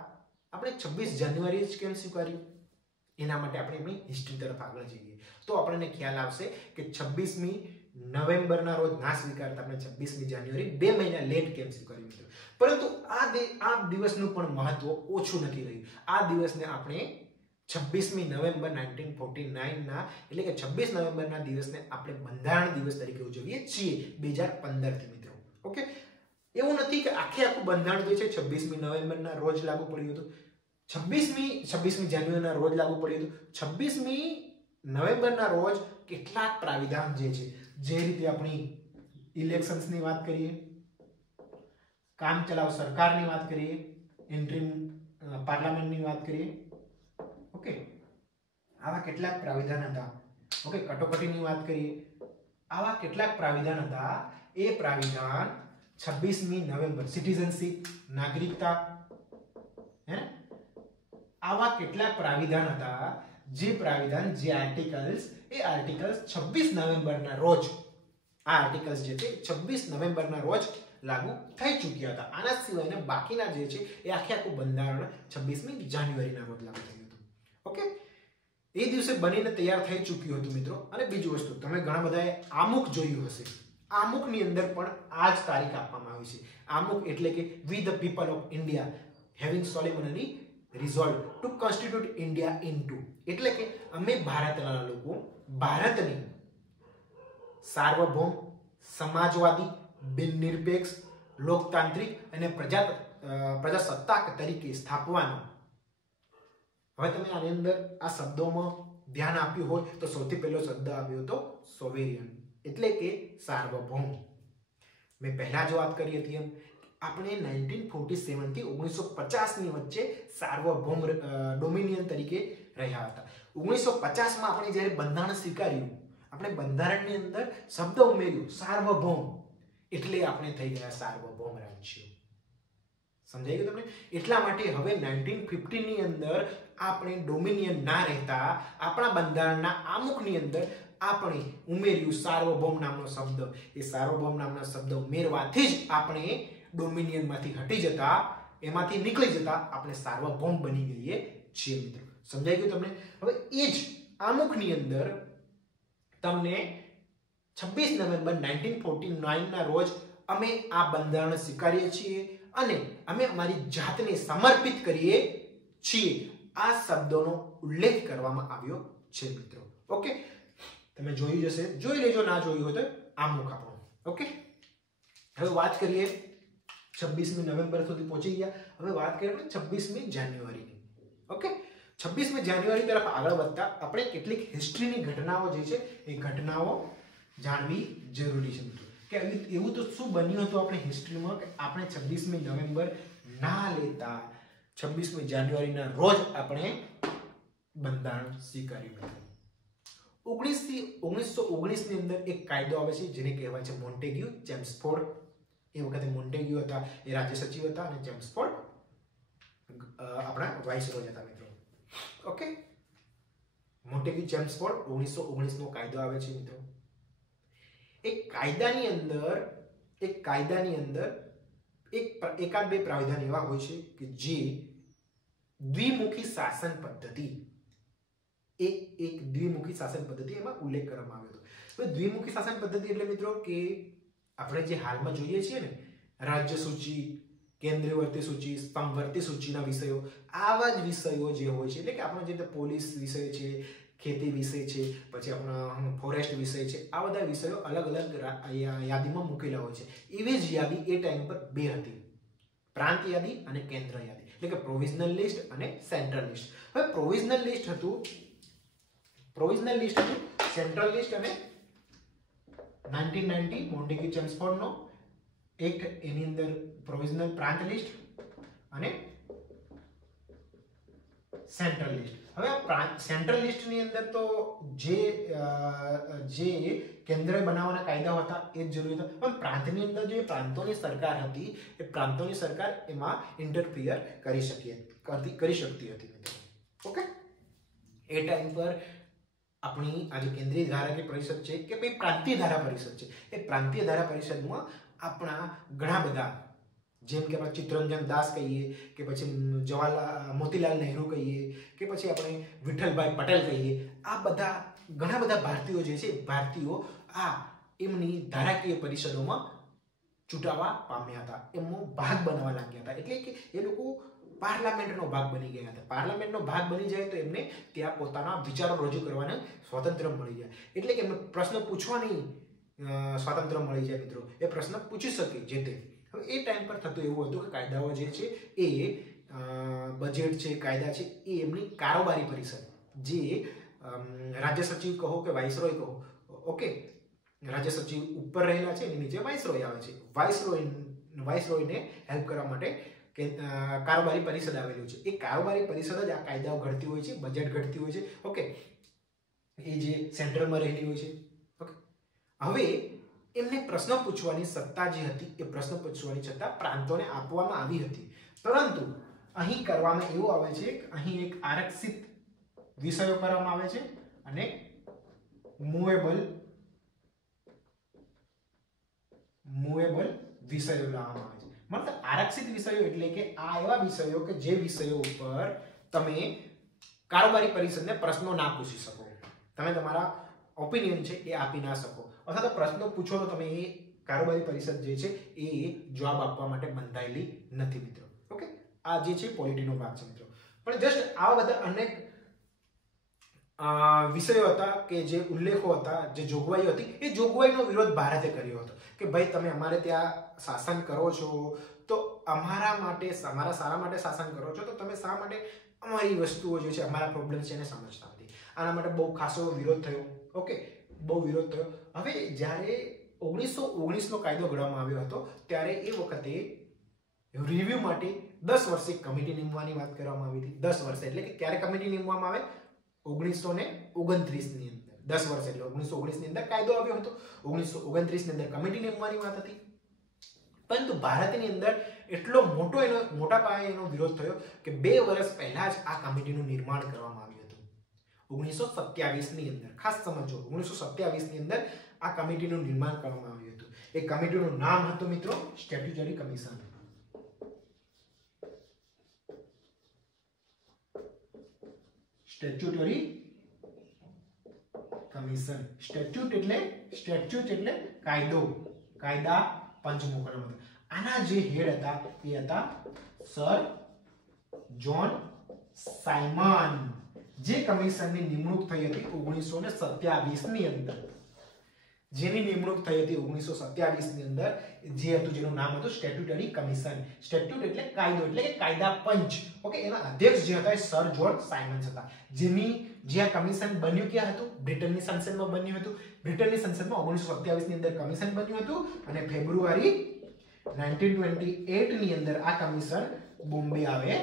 આપણે 26 જાન્યુઆરી જ કેમ સ્વીકાર્યું? એના માટે આપણે એમની હિસ્ટ્રી તરફ આગળ જઈએ તો આપણને ખ્યાલ આવશે કે 26મી નવેમ્બરના રોજ ના સ્વીકારતા આપણે 26મી જાન્યુઆરી 2 મહિના લેટ કેમ સ્વીકાર્યું મિત્રો. પરંતુ આ દિવસનું પણ મહત્વ ઓછું નથી રહ્યું. આ દિવસને આપણે 26મી નવેમ્બર 1949 ના એટલે કે 26 નવેમ્બરના દિવસને આપણે બંધારણ દિવસ તરીકે ઉજવીએ છીએ 2015 થી મિત્રો. ઓકે, એવું નથી કે આખું બંધારણ જે છે 26મી નવેમ્બરના રોજ લાગુ પડ્યું હતું, 26મી જાન્યુઆરીના રોજ લાગુ પડ્યું હતું. 26મી નવેમ્બરના રોજ કેટલાક પ્રાવિધાન જે છે, જે રીતે આપણી ઇલેક્શન્સની વાત કરીએ, કામ ચલાવ સરકારની વાત કરીએ, એન્ટ્રી પાર્લામેન્ટની વાત કરીએ, ઓકે, આવા કેટલાક પ્રાવિધાન હતા. ઓકે, કટોકટીની વાત કરીએ, આવા કેટલાક પ્રાવિધાન હતા. એ પ્રાવિધાન 26મી નવેમ્બર, સિટીઝનશીપ, નાગરિકતા, હે, આવા કેટલાક પ્રાવિધાન હતા. જે પ્રાવિધાન, જે આર્ટિકલ્સ, એ આર્ટિકલ્સ 26 નવેમ્બરના રોજ, આ આર્ટિકલ્સ જે છે 26 નવેમ્બરના રોજ લાગુ થઈ ચૂક્યા હતા. આના સિવાયના બાકીના જે છે એ આખું બંધારણ 26મી જાન્યુઆરીના રોજ લાગુ થયું હતું. ઓકે, એ દિવસે બનીને તૈયાર થઈ ચૂક્યું હતું મિત્રો. અને બીજી વસ્તુ, તમે ઘણા બધાએ આમુખ જોયું હશે. આમુખની અંદર પણ આ જ તારીખ આપવામાં આવી છે. આમુખ એટલે કે we the people of India having solemnly resolved to constitute India into, એટલે કે અમે ભારતના લોકો ભારતની સાર્વભૌમ, સમાજવાદી, બિનનિરપેક્ષ, લોકતાંત્રિક અને પ્રજાસત્તાક તરીકે સ્થાપવાનો. હવે તમે આની અંદર આ શબ્દોમાં ધ્યાન આપ્યું હોય તો સૌથી પહેલો શબ્દ આવ્યો હતો સોવેરિયન, એટલે કે સાર્વભૌમ. મેં પહેલા જ વાત કરી હતી એમ આપણે 1947 થી 1950 ની વચ્ચે સાર્વભૌમ ડોમિનિયન તરીકે રહ્યા હતા. 1950 માં આપણે જ્યારે બંધારણ સ્વીકાર્યું, આપણે બંધારણની અંદર શબ્દ ઉમેર્યું સાર્વભૌમ, એટલે આપણે થઈ ગયા સાર્વભૌમ રાજ્ય. સમજાઈ ગયું તમને? એટલા માટે હવે 1950 ની અંદર આપણે ડોમિનિયન ના રહેતા આપણા બંધારણના આમુખની અંદર આપણે ઉમેર્યું સાર્વભૌમ નામનો શબ્દ. એ સાર્વભૌમ નામનો શબ્દ ઉમેરવાથી જ આપણે ડોમિનિયન માંથી હટી જતા, એમાંથી નીકળી જતા આપણે સાર્વભૌમ બની ગઈએ છીએ મિત્રો. સમજાઈ ગયું તમને? હવે એ જ આમુખની અંદર તમને 26 નવેમ્બર 1949 ના રોજ અમે આ બંધારણ સ્વીકારીએ છીએ અને અમે અમારી જાતને સમર્પિત કરીએ છીએ. આ શબ્દોનો ઉલ્લેખ કરવામાં આવ્યો છે મિત્રો. ઓકે, તમે જોઈ જશે, જોઈ લેજો, ના જોયું હોય તો આમુખ આપણો. ઓકે, હવે વાત કરીએ 26મી નવેમ્બર સુધી પહોંચી ગયા. હવે વાત કરીએ 26મી જાન્યુઆરીની. ઓકે, 26મી જાન્યુઆરી તરફ આગળ વધતા આપણે કેટલીક હિસ્ટ્રીની ઘટનાઓ જે છે એ ઘટનાઓ જાણવી જરૂરી છે મિત્રો. કે એવું તો શું બન્યું હતું આપણે હિસ્ટ્રીમાં કે આપણે 26મી નવેમ્બર ના લેતા 26મી જાન્યુઆરીના રોજ આપણે બંધારણ સ્વીકાર્યું હતું. 1919 ની અંદર એક કાયદો આવે છે જેને કહેવાય છે મોન્ટેગ્યુ ચેમ્સફોર્ડ. એ વખતે મોન્ટેગ્યુ હતા, એ રાજ્ય સચિવ હતા, અને ચેમ્સફોર્ડ આપણા વાઇસરોય હતા મિત્રો. ઓકે, મોન્ટેગ્યુ ચેમ્સફોર્ડ 1919 નો કાયદો આવે છે મિત્રો. એક કાયદાની અંદર એકાદ બે પ્રાવધાન એવા હોય છે કે જે દ્વિમુખી શાસન પદ્ધતિ, એક દ્વિમુખી શાસન પદ્ધતિ એમાં ઉલ્લેખ કરવામાં આવ્યો હતો. તો દ્વિમુખી શાસન પદ્ધતિ એટલે મિત્રો કે આપણે જે હાલમાં જોઈએ છીએ ને રાજ્ય સૂચિ, કેન્દ્રીયવર્તી સૂચિ, સ્તંભવર્તી સૂચિના વિષયો, આવા જ વિષયો જે હોય છે, એટલે કે આપણો જે પોલીસ વિષય છે, ખેતી વિષય છે, પછી આપણો ફોરેસ્ટ વિષય છે, આ બધા વિષયો અલગ અલગ યાદીમાં મૂકેલા હોય છે. એવી જ યાદી એ ટાઈમ પર બે હતી, પ્રાંત યાદી અને કેન્દ્ર યાદી, એટલે કે પ્રોવિઝનલ લિસ્ટ અને સેન્ટ્રલ લિસ્ટ. હવે પ્રોવિઝનલ લિસ્ટ હતું, સેન્ટ્રલ લિસ્ટ અને 1990 મોન્ટેગ્યુ ચેમ્સફોર્ડ નો એક્ટ, એની અંદર પ્રોવિઝનલ પ્રાંત લિસ્ટ અને સેન્ટ્રલ લિસ્ટ. હવે સેન્ટ્રલ લિસ્ટ ની અંદર તો જે કેન્દ્ર બનાવવાના કાયદાઓ હતા એ જ જરૂરી હતા, પણ પ્રાંતની અંદર જે પ્રાંતોની સરકાર હતી એ પ્રાંતોની સરકાર એમાં ઇન્ટરફિયર કરી શકતી હતી મિત્રો. ઓકે, એ ટાઈમ પર આપણી આ જે કેન્દ્રીય ધારાકીય પરિષદ છે કે ભાઈ પ્રાંતીય ધારા પરિષદ છે, એ પ્રાંતીય ધારા પરિષદમાં આપણા ઘણા બધા, જેમ કે આપણે ચિત્તરંજન દાસ કહીએ કે પછી મોતીલાલ નહેરુ કહીએ કે પછી આપણે વિઠ્ઠલભાઈ પટેલ કહીએ, આ બધા ઘણા બધા ભારતીયો જે છે, ભારતીયો આ એમની ધારાકીય પરિષદોમાં ચૂંટાવા પામ્યા હતા, એમનો ભાગ બનવા લાગ્યા હતા. એટલે કે એ લોકો પાર્લામેન્ટનો ભાગ બની ગયા હતા. પાર્લામેન્ટનો ભાગ બની જાય તો એમને ત્યાં પોતાના વિચારો રજૂ કરવાને સ્વાતંત્ર્ય મળી જાય. એટલે કે એમને પ્રશ્ન પૂછવાની સ્વાતંત્ર્ય મળી જાય મિત્રો, એ પ્રશ્ન પૂછી શકે જે તે. હવે એ ટાઈમ પર થતું એવું હતું કે કાયદાઓ જે છે એ બજેટ છે, કાયદા છે, એ એમની કારોબારી પરિષદ, જે રાજ્ય સચિવ કહો કે વાઇસરોય કહો, ઓકે, રાજ્ય સચિવ ઉપર રહેલા છે, એની નીચે વાઇસરોય આવે છે. વાઇસરોયને હેલ્પ કરવા માટે કે કારોબારી પરિષદ આવેલું છે. એ કારોબારી પરિષદ જ આ કાયદાઓ ઘડતી હોય છે, બજેટ ઘડતી હોય છે. ઓકે, એ જે સેન્ટ્રલમાં રહેલી હોય છે. ઓકે, હવે એમને પ્રશ્ન પૂછવાની સત્તા જે હતી, એ પ્રશ્ન પૂછવાની સત્તા પ્રાંતોને આપવામાં આવી હતી. પરંતુ અહીં કરવામાં એવું આવે છે કે અહીં એક આરક્ષિત વિષયો કરવામાં આવે છે અને મૂવેબલ વિષયો લાવવામાં આવે છે. મતલબ આરક્ષિત વિષયો એટલે કે આ એવા વિષયો કે જે વિષયો ઉપર તમે કારોબારી પરિષદને પ્રશ્નો ના પૂછી શકો, તમે તમારા ઓપિનિયન છે એ આપી ના શકો, અથવા તો પ્રશ્નો પૂછો તો તમે એ કારોબારી પરિષદ જે છે એ જવાબ આપવા માટે બંધાયેલી નથી મિત્રો. ઓકે, આ જે છે પોલિટીનો ભાગ છે મિત્રો. પણ જસ્ટ આવા બધા અનેક વિષયો હતા કે જે ઉલ્લેખો હતા, જે જોગવાઈઓ હતી, એ જોગવાઈનો વિરોધ ભારતે કર્યો હતો કે ભાઈ તમે અમારે ત્યાં શાસન કરો છો તો અમારા સારા માટે શાસન કરો છો, તો તમે શા માટે અમારી વસ્તુઓ જે છે, અમારા પ્રોબ્લેમ છે એને સમજતા નથી. આના માટે બહુ ખાસો વિરોધ થયો. ઓકે, બહુ વિરોધ થયો. હવે જ્યારે 1919નો કાયદો ઘડવામાં આવ્યો હતો ત્યારે એ વખતે રિવ્યુ માટે 10 વર્ષે કમિટી નીમવાની વાત કરવામાં આવી હતી. 10 વર્ષે એટલે કે ક્યારે કમિટી નીમવામાં આવે? 1929 ની અંદર. 10 વર્ષ એટલે 1919 ની અંદર કાયદો આવ્યો હતો, 1929 ની અંદર કમિટી નીમવાની વાત હતી. પરંતુ ભારતની અંદર એટલો મોટા પાયે એનો વિરોધ થયો કે 2 વર્ષ પહેલા જ આ કમિટીનું નિર્માણ કરવામાં આવ્યું હતું. 1927 ની અંદર, ખાસ સમજો, 1927 ની અંદર આ કમિટીનું નિર્માણ કરવામાં આવ્યું હતું. એ કમિટીનું નામ હતું મિત્રો સ્ટેટ્યુટરી કમિશન. Statutory commission. સ્ટેચ્યુટ એટલે કાયદો, કાયદા પંચ મોકલવાનો. આના જે હેડ હતા એ હતા સર જોન સાયમન. જે કમિશનની નિમણૂક થઈ હતી 1927 ની અંદર, જેની નિમણૂક થઈ હતી 1927 ની અંદર, જે હતું જેનું નામ હતું સ્ટેટ્યુટરી કમિશન. સ્ટેટ્યુટ એટલે કાયદો, એટલે કે કાયદા પંચ. ઓકે, એના અધ્યક્ષ જે હતા એ સર જોન સાયમન્સ હતા. જે આ કમિશન બન્યું ક્યાં હતું? બ્રિટનની સંસદમાં બન્યું હતું. બ્રિટનની સંસદમાં 1927 ની અંદર કમિશન બન્યું હતું અને ફેબ્રુઆરી 1928 ની અંદર આ કમિશન બોમ્બે આવે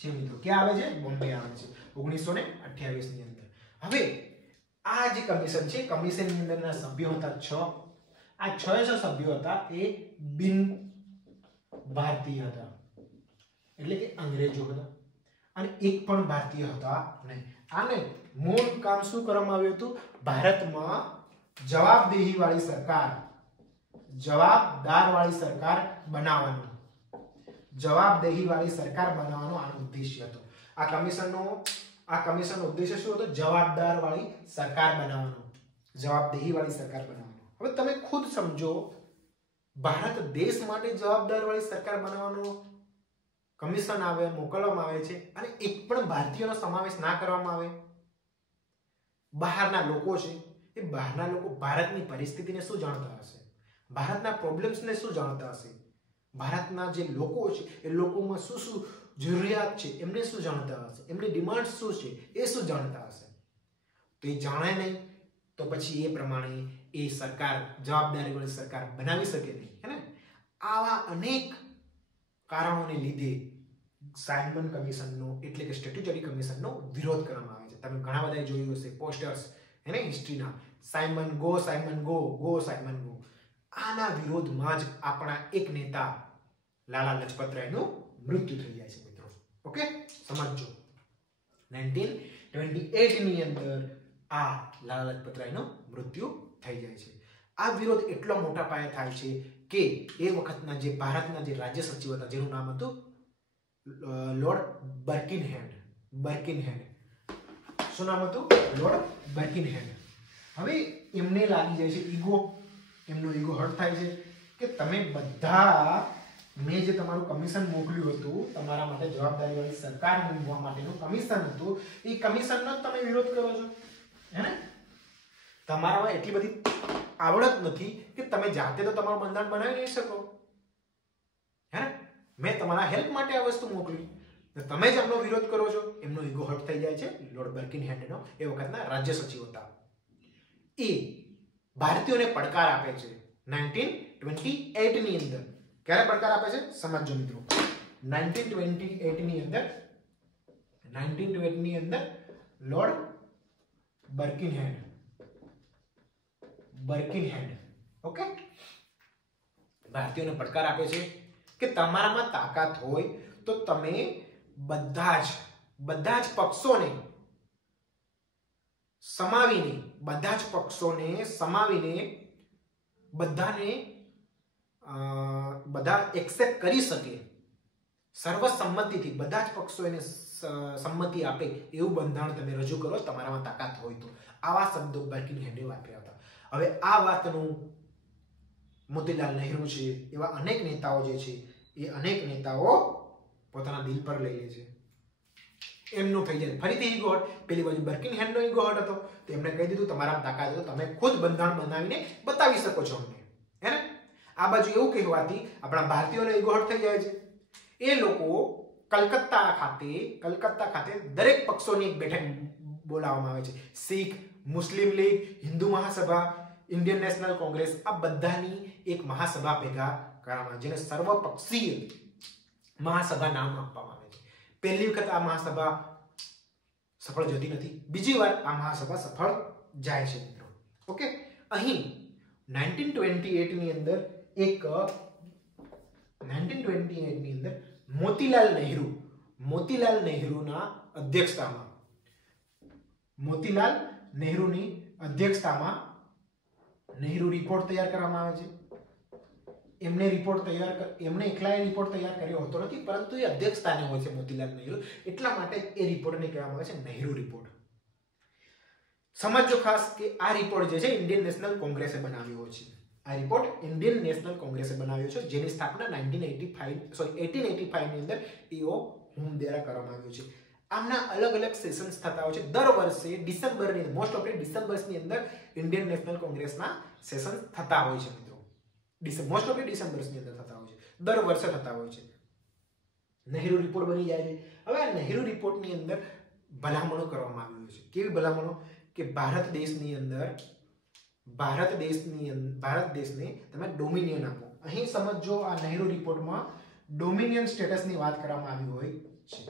છે મિત્રો. ક્યાં આવે છે? બોમ્બે આવે છે 1928 ની અંદર. હવે આ જે કમિશન છે, કમિશનની અંદરના સભ્યો હતા 6. આ 6 સભ્યો હતા એ બિન ભારતીય હતા, એટલે કે અંગ્રેજો હતા, અને એક પણ ભારતીય હતા નહીં. આને મૂળ કામ શું કરવામાં આવ્યું હતું? ભારતમાં જવાબદારવાળી સરકાર બનાવવાનું. જવાબદેહીવાળી સરકાર બનાવવાનો આનો ઉદ્દેશ્ય હતો. આ કમિશનનો ઉદ્દેશ્ય શું હતો? જવાબદારવાળી સરકાર બનાવવાનો, જવાબદેહીવાળી સરકાર બનાવવાનો. હવે તમે ખુદ સમજો, ભારત દેશ માટે જવાબદારવાળી સરકાર બનાવવાનો કમિશન મોકલવામાં આવે છે અને એક પણ ભારતીયનો સમાવેશ ના કરવામાં આવે. બહારના લોકો છે, એ બહારના લોકો ભારતની પરિસ્થિતિને શું જાણતા હશે? ભારતના પ્રોબ્લેમ્સને શું જાણતા હશે? ભારતના જે લોકો છે એ લોકોમાં શું શું જરૂરિયાત છે એમને શું જાણતા હશે? એમની ડિમાન્ડ શું છે એ શું જાણતા હશે? તો એ જાણે નહીં તો પછી એ પ્રમાણે એ સરકાર જવાબદારીવાળી સરકાર બનાવી શકે નહીં, હે ને? આવા અનેક કારણોને લીધે સાયમન કમિશનનો એટલે કે સ્ટેટ્યુટરી કમિશનનો વિરોધ કરવામાં આવે છે. તમે ઘણા બધા જોયું હશે પોસ્ટર્સ, હે ને, હિસ્ટ્રીના. Simon go, Simon go, go Simon go. આના વિરોધમાં જ આપણા એક નેતા લાલા લજપત રાયનું મૃત્યુ થઈ જાય છે મિત્રો. ઓકે, સમજો 1928 ની અંદર આ લાલા લજપત રાયનું મૃત્યુ થઈ જાય છે. આ વિરોધ એટલો મોટા પાયે થાય છે કે એ વખતના જે ભારતના જે રાજ્ય સચિવ હતા જેનું નામ હતું લોર્ડ બર્કિનહેડ. શું નામ હતું? લોર્ડ બર્કિનહેડ. હવે એમને લાગી જાય છે એમનો ઈગો હર્ટ થાય છે કે તમે બધા મેં જે તમારું કમિશન મોકલ્યું હતું, તમારા માટે જવાબદારીવાળી સરકાર નિમવા માટેનું કમિશન હતું, એ કમિશનનો તમે વિરોધ કરો છો, હે ને? તમારામાં એટલી બધી આવડત નથી કે તમે જાતે તો તમારું બંધારણ બનાવી નહીં શકો, હે ને? મેં તમારા હેલ્પ માટે આ વસ્તુ મોકલી, તમે જ એમનો વિરોધ કરો છો. એમનો ઈગો હર્ટ થઈ જાય છે. લોર્ડ બર્કિનહેડનો એ વખતના રાજ્ય સચિવ હતા. એ ભારતીયોને પડકાર આપે છે 1928 ની અંદર. ક્યારે પડકાર આપે છે સમજો મિત્રો. 1928 ની અંદર લોર્ડ બર્કિનહેડ, ઓકે, ભારતીયોને પડકાર આપે છે કે તમારામાં તાકાત હોય તો તમે બધા જ પક્ષોને સમાવીને બધા એક્સેપ્ટ કરી શકે, સર્વસંમતિથી બધા જ પક્ષો એને સંમતિ આપે એવું બંધારણ તમે રજૂ કરો, તમારામાં તાકાત હોય તો. આવા શબ્દો બર્કિનહેડે વાપર્યા હતા. હવે આ વાતનું મોતીલાલ નહેરુ છે, એવા અનેક નેતાઓ જે છે એ અનેક નેતાઓ પોતાના દિલ પર લઈ લે છે. એમનું થઈ જાય ફરીથી ઈગો હર્ટ. પેલી બાજુ બર્કિનહેડનો ઈગો હર્ટ હતો, તો એમણે કહી દીધું તમારામાં તાકાત હોય તો તમે ખુદ બંધારણ બનાવીને બતાવી શકો છો અમને, હે ને? આ બાજુ એવું કહેવાથી આપણા ભારતીયોનો ઈગો હર્ટ થઈ જાય છે. એ લોકો કલકત્તા ખાતે દરેક પક્ષોની એક બેઠક બોલાવવામાં આવે છે. Sikh, Muslim League, Hindu Mahasabha, Indian National Congress, આ બધાની એક મહાસભા ભેગા કરવામાં, જેને સર્વપક્ષીય મહાસભા નામ આપવામાં આવે છે. પહેલી વખત આ મહાસભા સફળ જતી નથી, બીજી વાર આ મહાસભા સફળ જાય છે મિત્રો. ઓકે, અહીં 1928 ની અંદર મોતીલાલ નહેરુના અધ્યક્ષતામાં નહેરુ રિપોર્ટ તૈયાર કરવામાં આવે છે. એમણે એકલાએ રિપોર્ટ તૈયાર કર્યો હોતો નથી, પરંતુ એ અધ્યક્ષતાને હોય છે મોતીલાલ નહેરુ, એટલા માટે એ રિપોર્ટને કહેવામાં આવે છે નહેરુ રિપોર્ટ. સમજો ખાસ કે આ રિપોર્ટ જે છે ઇન્ડિયન નેશનલ કોંગ્રેસે બનાવ્યો છે. જેની સ્થાપના 1885 ની અંદર ઈઓ હુમ દ્વારા કરવામાં આવ્યું છે. આમના અલગ અલગ સેશન્સ થતા હોય છે દર વર્ષે ડિસેમ્બરની, મોસ્ટ ઓફ ડિસેમ્બરની અંદર ઇન્ડિયન નેશનલ કોંગ્રેસના સેશન થતા હોય છે મિત્રો. મોસ્ટ ઓફ ડિસેમ્બરની અંદર થતા હોય છે, દર વર્ષે થતા હોય છે. નહેરુ રિપોર્ટ બની જાય છે. હવે આ નહેરુ રિપોર્ટની અંદર ભલામણો કરવામાં આવી છે. કેવી ભલામણો? કે ભારત દેશને તમે ડોમિનિયન આપો. અહીં સમજો આ નહેરુ રિપોર્ટમાં ડોમિનિયન સ્ટેટસની વાત કરવામાં આવી હોય છે.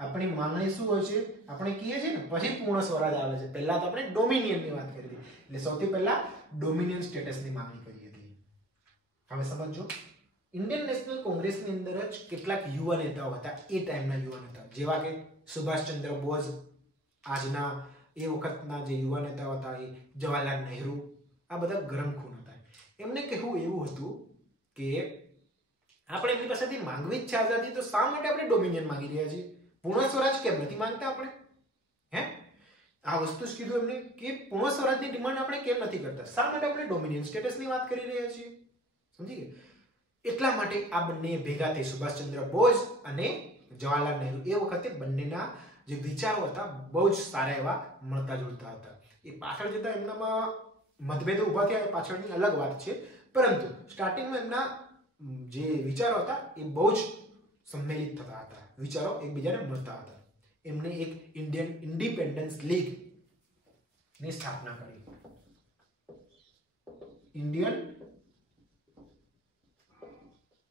આપણી માંગણી શું હોય છે? આપણે કહીએ છીએ ને પછી પૂર્ણ સ્વરાજ આવે છે, પહેલા તો આપણે ડોમિનિયનની વાત કરી હતી, એટલે સૌથી પહેલા ડોમિનિયન સ્ટેટસની માંગણી કરી હતી. હવે સમજો, ઇન્ડિયન નેશનલ કોંગ્રેસની અંદર જ કેટલાક યુવા નેતાઓ હતા, એ ટાઈમના યુવા નેતા, જેવા કે સુભાષચંદ્ર બોઝ, આજના એ વખતના જે યુવા નેતાઓ હતા એ જવાહરલાલ નહેરુ, આ બધા ગરમ ખૂન હતા. એમને કહેવું એવું હતું કે આપણે એમની પાસેથી માંગવી જ છે આઝાદી, તો શા માટે આપણે ડોમિનિયન માંગી રહ્યા છીએ? પૂર્ણ સ્વરાજ કેમ નથી માંગતા આપણે? હે, આ વસ્તુ જ કીધું એમને કે પૂર્ણ સ્વરાજની ડિમાન્ડ આપણે કેમ નથી કરતા, શા માટે આપણે ડોમિનિયન સ્ટેટસની વાત કરી રહ્યા છીએ? સમજી ગયા? એટલા માટે આ બંને ભેગા થઈ, સુભાષચંદ્ર બોઝ અને જવાહરલાલ નહેરુ. એ વખતે બંનેના જે વિચારો હતા બહુ જ સારા એવા મળતા જોડતા હતા. એ પાછળ જતા એમનામાં મતભેદો ઉભા થયા, એ પાછળની અલગ વાત છે, પરંતુ સ્ટાર્ટિંગમાં એમના જે વિચારો હતા એ બહુ જ સંમેલિત થતા હતા, વિચારો એકબીજાને મળતા હતા. એમને એક ઇન્ડિયન ઇન્ડિપેન્ડન્સ લીગ ની સ્થાપના કરી. ઇન્ડિયન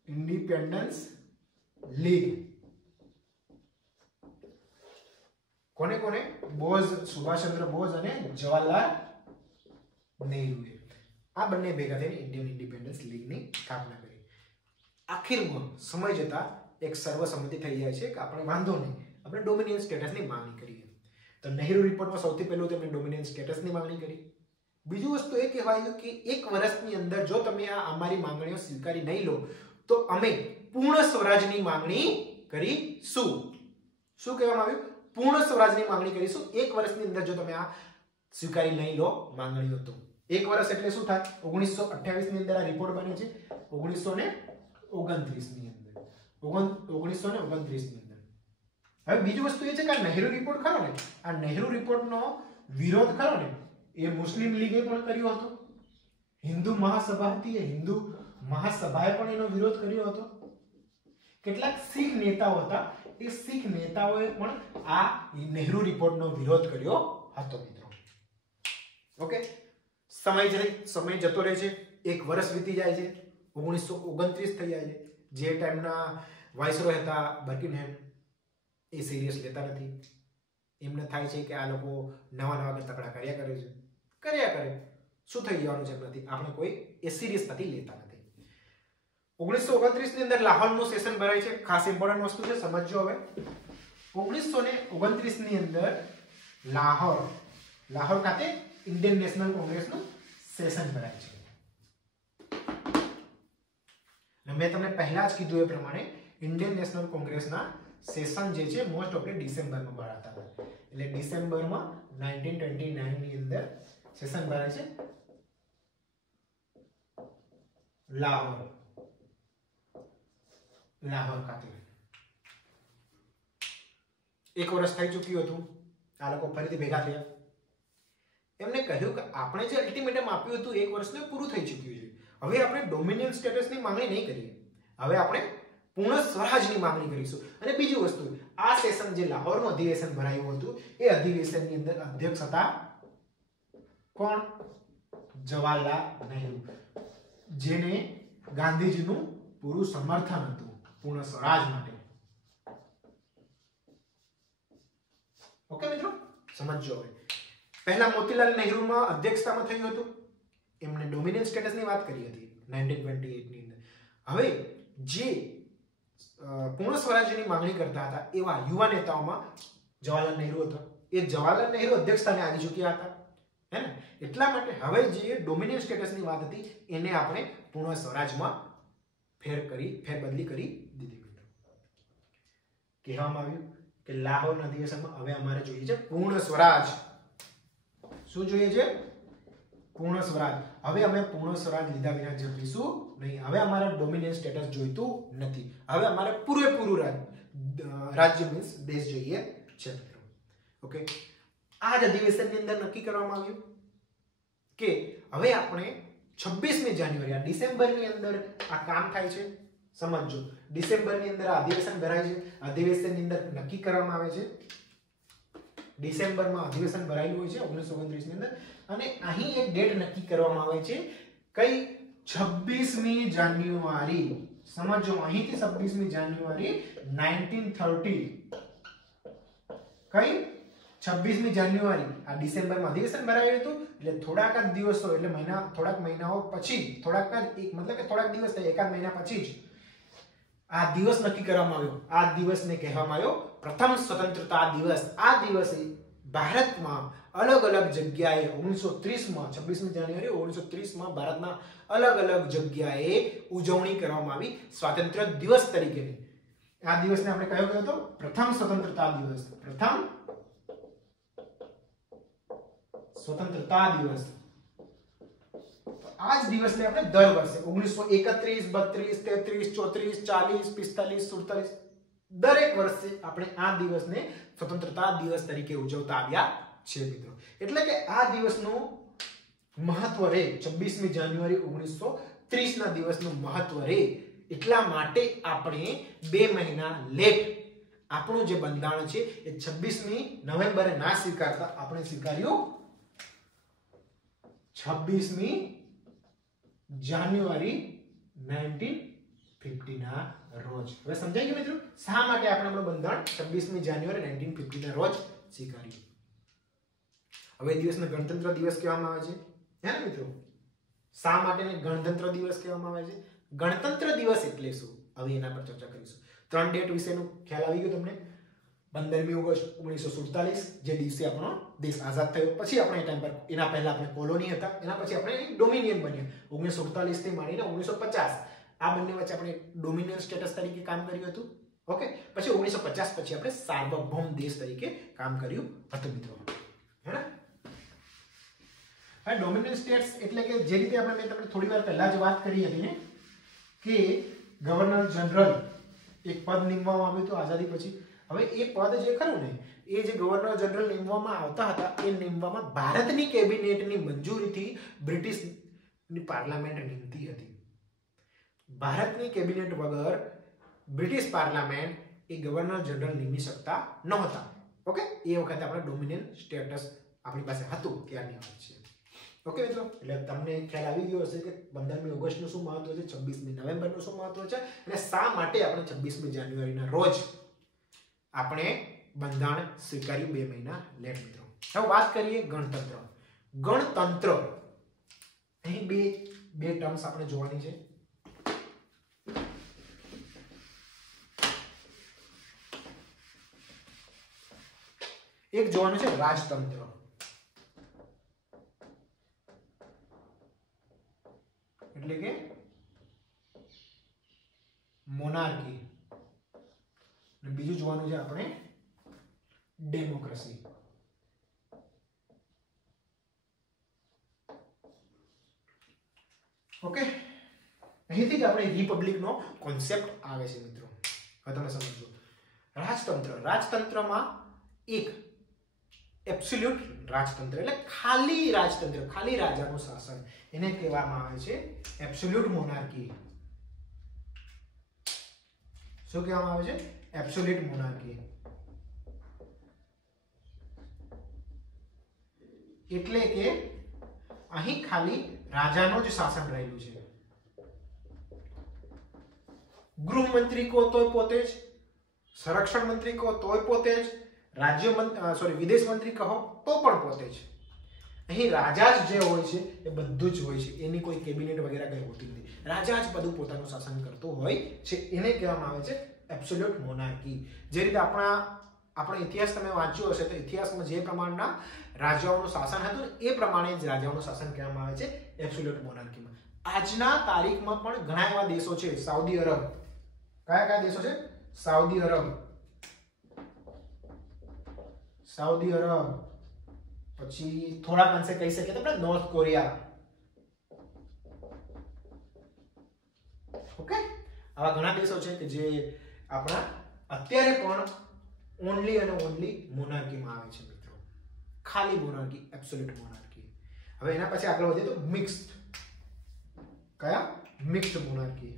ઇન્ડિપેન્ડન્સ લીગ કોને કોને? બોઝ, સુભાષચંદ્ર બોઝ અને જવાહરલાલ નહેરુએ. આ બંને ભેગા થઈને ઇન્ડિયન ઇન્ડિપેન્ડન્સ લીગની સ્થાપના કરી. આખિરમાં સમય જતા એક સર્વસંમતિ થઈ જાય છે કે આપણે વાંધો નહીં, આપણે ડોમિનિયન સ્ટેટસની માંગણી કરીએ. તો નહેરુ રિપોર્ટમાં સૌથી પહેલું તેમણે ડોમિનિયન સ્ટેટસની માંગણી કરી. બીજું વસ્તુ એ કહેવાયું કે 1 વર્ષની અંદર જો તમે આ અમારી માંગણીઓ સ્વીકારી નહીં લો તો અમે પૂર્ણ સ્વરાજની માંગણી કરીશું. શું કહેવામાં આવ્યું? પૂર્ણ સ્વરાજની માંગણી કરીશું 1 વર્ષની અંદર જો તમે આ સ્વીકારી નહીં લો માંગણીઓ તો. 1 વર્ષ એટલે શું થાય? 1928 ની અંદર આ રિપોર્ટ બને છે, 1929 ની અંદર 1929 ની અંદર. હવે બીજી વસ્તુ એ છે કે આ નહેરુ રિપોર્ટ ખરો ને, આ નહેરુ રિપોર્ટનો વિરોધ ખરો ને એ મુસ્લિમ લીગે પણ કર્યો હતો, હિન્દુ મહાસભા હતી, હિન્દુ મહાસભાએ પણ એનો વિરોધ કર્યો હતો. કેટલાક શીખ નેતાઓ હતા, એ શીખ નેતાઓએ પણ આ નહેરુ રિપોર્ટનો વિરોધ કર્યો હતો મિત્રો. ઓકે, સમય જતો રહે છે, 1 વર્ષ વીતી જાય છે, 1929 થઈ જાય છે. જે ટાઈમના વાઇસરોય હતા બર્કિનહેમ એ સિરિયસ લેતા નથી. એમને થાય છે કે આ લોકો નવા તકડા કર્યા કરે છે, કર્યા કરે, શું થઈ જવાનું છે એમનાથી, આપણે કોઈ એ સિરિયસ નથી લેતા નથી. 1929 ની અંદર લાહોરનું સેશન ભરાય છે. ખાસ ઇમ્પોર્ટન્ટ વસ્તુ છે, સમજજો. હવે 1929 ની અંદર લાહોર ખાતે ઇન્ડિયન નેશનલ કોંગ્રેસનું સેશન ભરાય છે. મેં તમને પહેલા જ કીધું એ પ્રમાણે ઇન્ડિયન નેશનલ કોંગ્રેસના સેશન જે છે મોસ્ટ ઓફ ડિસેમ્બરમાં ભરાતા હતા. એટલે ડિસેમ્બરમાં 1929 ની અંદર સેશન ભરાય છે લાહોર ખાતે. 1 વર્ષ થઈ ચૂક્યું હતું. આ લોકો ફરીથી ભેગા થયા. એમને કહ્યું કે આપણે જે અલ્ટિમેટમ આપ્યું હતું 1 વર્ષનું પૂરું થઈ ચૂક્યું છે. હવે આપણે ડોમિનિયન સ્ટેટસની માંગણી નહીં કરીએ, હવે આપણે પૂર્ણ સ્વરાજની માંગણી કરીશું. અને બીજી વસ્તુ, આ સેશન જે લાહોરનું અધિવેશન ભરાયું હતું એ અધિવેશનની અંદર અધ્યક્ષ હતા કોણ? જવાહરલાલ નહેરુ, જેને ગાંધીજીનું પૂરું સમર્થન હતું પૂર્ણ સ્વરાજ માટે. ઓકે મિત્રો, સમજો. હવે પહેલા મોતીલાલ નહેરુમાં અધ્યક્ષતામાં થયું હતું, એમને ડોમિનિયન સ્ટેટસની વાત કરી હતી 1928 ની અંદર. હવે જે પૂર્ણ સ્વરાજ્યની માંગણી કરતા હતા એવા યુવા નેતાઓમાં જવાહરલાલ નહેરુ હતા. એ જવાહરલાલ નહેરુ અધ્યક્ષતાને આવી ચૂક્યા હતા, હે ને? એટલા માટે હવે જે ડોમિનિયન સ્ટેટસની વાત હતી એને આપણે પૂર્ણ સ્વરાજમાં ફેરબદલી કરી દીધી. કહેવામાં આવ્યું કે લાહોર અધિવેશનમાં હવે અમારે જોઈએ છે પૂર્ણ સ્વરાજ. શું જોઈએ છે? પૂર્ણ સ્વરાજ. હવે અમે પૂર્ણ સ્વરાજ લીધા વિના જઈશું નહીં. હવે અમારે ડોમિનિયન સ્ટેટસ જોઈતું નથી. હવે અમારે પૂરેપૂરું રાજ્ય મીન્સ દેશ જોઈએ છે. ઓકે, આ જ અધિવેશનની અંદર નક્કી કરવામાં આવ્યું કે હવે આપણે 26મી જાન્યુઆરી આ ડિસેમ્બરની અંદર આ કામ થાય છે. સમજો, ડિસેમ્બરની અંદર આ અધિવેશન ભરાય છે. અધિવેશનની અંદર નક્કી કરવામાં આવે છે, ડિસેમ્બરમાં અધિવેશન ભરાયેલું હોય છે 1929 ની અંદર. અને અહીં એક ડેટ નક્કી કરવામાં આવે છે, કઈ? 26મી જાન્યુઆરી. સમજો, અહીંથી 26મી જાન્યુઆરી 1930. કઈ? 26મી જાન્યુઆરી. આ ડિસેમ્બરમાં અધિવેશન ભરાયું હતું એટલે થોડાક જ દિવસો, એટલે થોડાક મહિનાઓ પછી, મતલબ કે થોડાક દિવસ થાય, એકાદ મહિના પછી જ આ દિવસ નક્કી કરવામાં આવ્યો. આ દિવસને કહેવામાં આવ્યો પ્રથમ સ્વતંત્રતા દિવસ. આ દિવસે ભારતમાં અલગ અલગ જગ્યાએ 1930માં 26મી જાન્યુઆરી 1930માં ભારતના અલગ અલગ જગ્યાએ ઉજવણી કરવામાં આવી સ્વાતંત્ર્ય દિવસ તરીકેની. આ દિવસને આપણે કયો હતો? પ્રથમ સ્વતંત્રતા દિવસ. પ્રથમ સ્વતંત્રતા દિવસ. આ જ દિવસને આપણે દર વર્ષે 1931, 32, 33, 34, 40, 45, 47 દરેક વર્ષે આપણે આ દિવસને સ્વતંત્રતા દિવસ તરીકે ઉજવતા આવ્યા છે મિત્રો. એટલે કે આ દિવસનું મહત્વ રહે, 26મી જાન્યુઆરી 1930 ના દિવસનું મહત્વ રહે એટલા માટે આપણે 2 મહિના લેટ આપણું જે બંધારણ છે એ 26મી નવેમ્બરે ના સ્વીકારતા આપણે સ્વીકાર્યું 26મી જાન્યુઆરી 1950 ના રોજ. હવે સમજાઈ ગયું મિત્રો શા માટે આપણે આપણું બંધારણ 26મી જાન્યુઆરી 1950 ના રોજ સ્વીકાર્યું. હવે દિવસને ગણતંત્ર દિવસ કહેવામાં આવે છે, હે ને મિત્રો? શા માટે ગણતંત્ર દિવસ કહેવામાં આવે છે? ગણતંત્ર દિવસ એટલે શું? હવે એના પર ચર્ચા કરીશું. ત્રણ ડેટ વિશેનો ખ્યાલ આવી ગયો તમને. 15મી ઓગસ્ટ 1947 જે દિવસે આપણો દેશ આઝાદ થયો. પછી આપણે એ ટાઈમ પર એના પહેલા આપણે કોલોની હતા, એના પછી આપણે ડોમિનિયન બન્યા 1947 થી માંડીને 1950. આ બંને વચ્ચે આપણે ડોમિનિયન સ્ટેટસ તરીકે કામ કર્યું હતું. ઓકે, પછી 1950 પછી આપણે સાર્વભૌમ દેશ તરીકે કામ કર્યું હતું મિત્રો. હે હવે ડોમિનિયન સ્ટેટ્સ એટલે કે જે રીતે આપણે મેં તમને થોડી વાર પહેલા જ વાત કરી હતી ને કે ગવર્નર જનરલ એક પદ નિમવામાં આવ્યું હતું આઝાદી પછી. હવે એ પદ જે ખરું ને એ જે ગવર્નર જનરલ નિમવામાં આવતા હતા એ નિમવામાં ભારતની કેબિનેટની મંજૂરીથી બ્રિટિશની પાર્લામેન્ટ નિમતી હતી. ભારતની કેબિનેટ વગર બ્રિટિશ પાર્લામેન્ટ એ ગવર્નર જનરલ નિમી શકતા નહોતા. ઓકે, એ વખતે આપણે ડોમિનિયન સ્ટેટસ આપણી પાસે હતું ત્યારની વાત છે. ઓકે મિત્રો, એટલે તમને ખ્યાલ આવી ગયો હશે કે 15મી ઓગસ્ટનું શું મહત્વ છે, 26મી નવેમ્બરનું શું મહત્વ છે અને શા માટે આપણે 26મી જાન્યુઆરીના રોજ આપણે બંધારણ સ્વીકાર્યું 2 મહિના લેટ મિત્રો. હવે વાત કરીએ ગણતંત્ર. ગણતંત્ર અહીં બે ટર્મ્સ આપણે જોવાની છે. એક જોવાનું છે રાજતંત્ર. એટલે કે મોનાર્કી. અને બીજું જોવાનું છે આપણે ડેમોક્રેસી. ઓકે, અહીંથી જ આપણે રિપબ્લિકનો કોન્સેપ્ટ આવે છે મિત્રો. હવે તમે સમજો રાજતંત્ર. રાજતંત્રમાં એક એબ્સોલ્યુટ રાજતંત્ર એટલે ખાલી રાજતંત્ર, ખાલી રાજાનું શાસન, એને કહેવામાં આવે છે એબ્સોલ્યુટ મોનાર્કી. શું કહેવામાં આવે છે? એબ્સોલ્યુટ મોનાર્કી. એટલે કે અહીં ખાલી રાજાનું જ શાસન રહેલું છે. ગૃહમંત્રી કહો તોય પોતે જ, સંરક્ષણ મંત્રી કહો તોય પોતે જ, વિદેશ મંત્રી કહો તો પણ પોતે જ. અહીં રાજા જ જે હોય છે એ બધું જ હોય છે. એની કોઈ કેબિનેટ વગેરે કઈ હોતી નથી. રાજા જ બધું પોતાનું શાસન કરતો હોય છે. એને કહેવામાં આવે છે એબ્સોલ્યુટ મોનાર્કી. જે રીતે આપણો ઇતિહાસ તમે વાંચ્યો હશે તો ઇતિહાસમાં જે પ્રમાણના રાજાઓનું શાસન હતું એ પ્રમાણે જ રાજાઓનું શાસન કહેવામાં આવે છે એબ્સોલ્યુટ મોનાર્કીમાં. આજના તારીખમાં પણ ઘણા એવા દેશો છે. Saudi Arab. કયા દેશો છે? સાઉદી અરબ, પછી થોડાક અંશે કહી શકીએ તો આપણે નોર્થ કોરિયા. ઓકે, આવા ઘણા દેશો છે કે જે આપણા અત્યારે પણ ઓનલી અને ઓનલી મોનાર્કીમાં આવે છે મિત્રો. ખાલી મોનાર્કી, એબ્સોલ્યુટ મોનાર્કી. હવે એના પછી આગળ વધીએ તો મિક્સ્ડ. કયા? મિક્સ્ડ મોનાર્કી.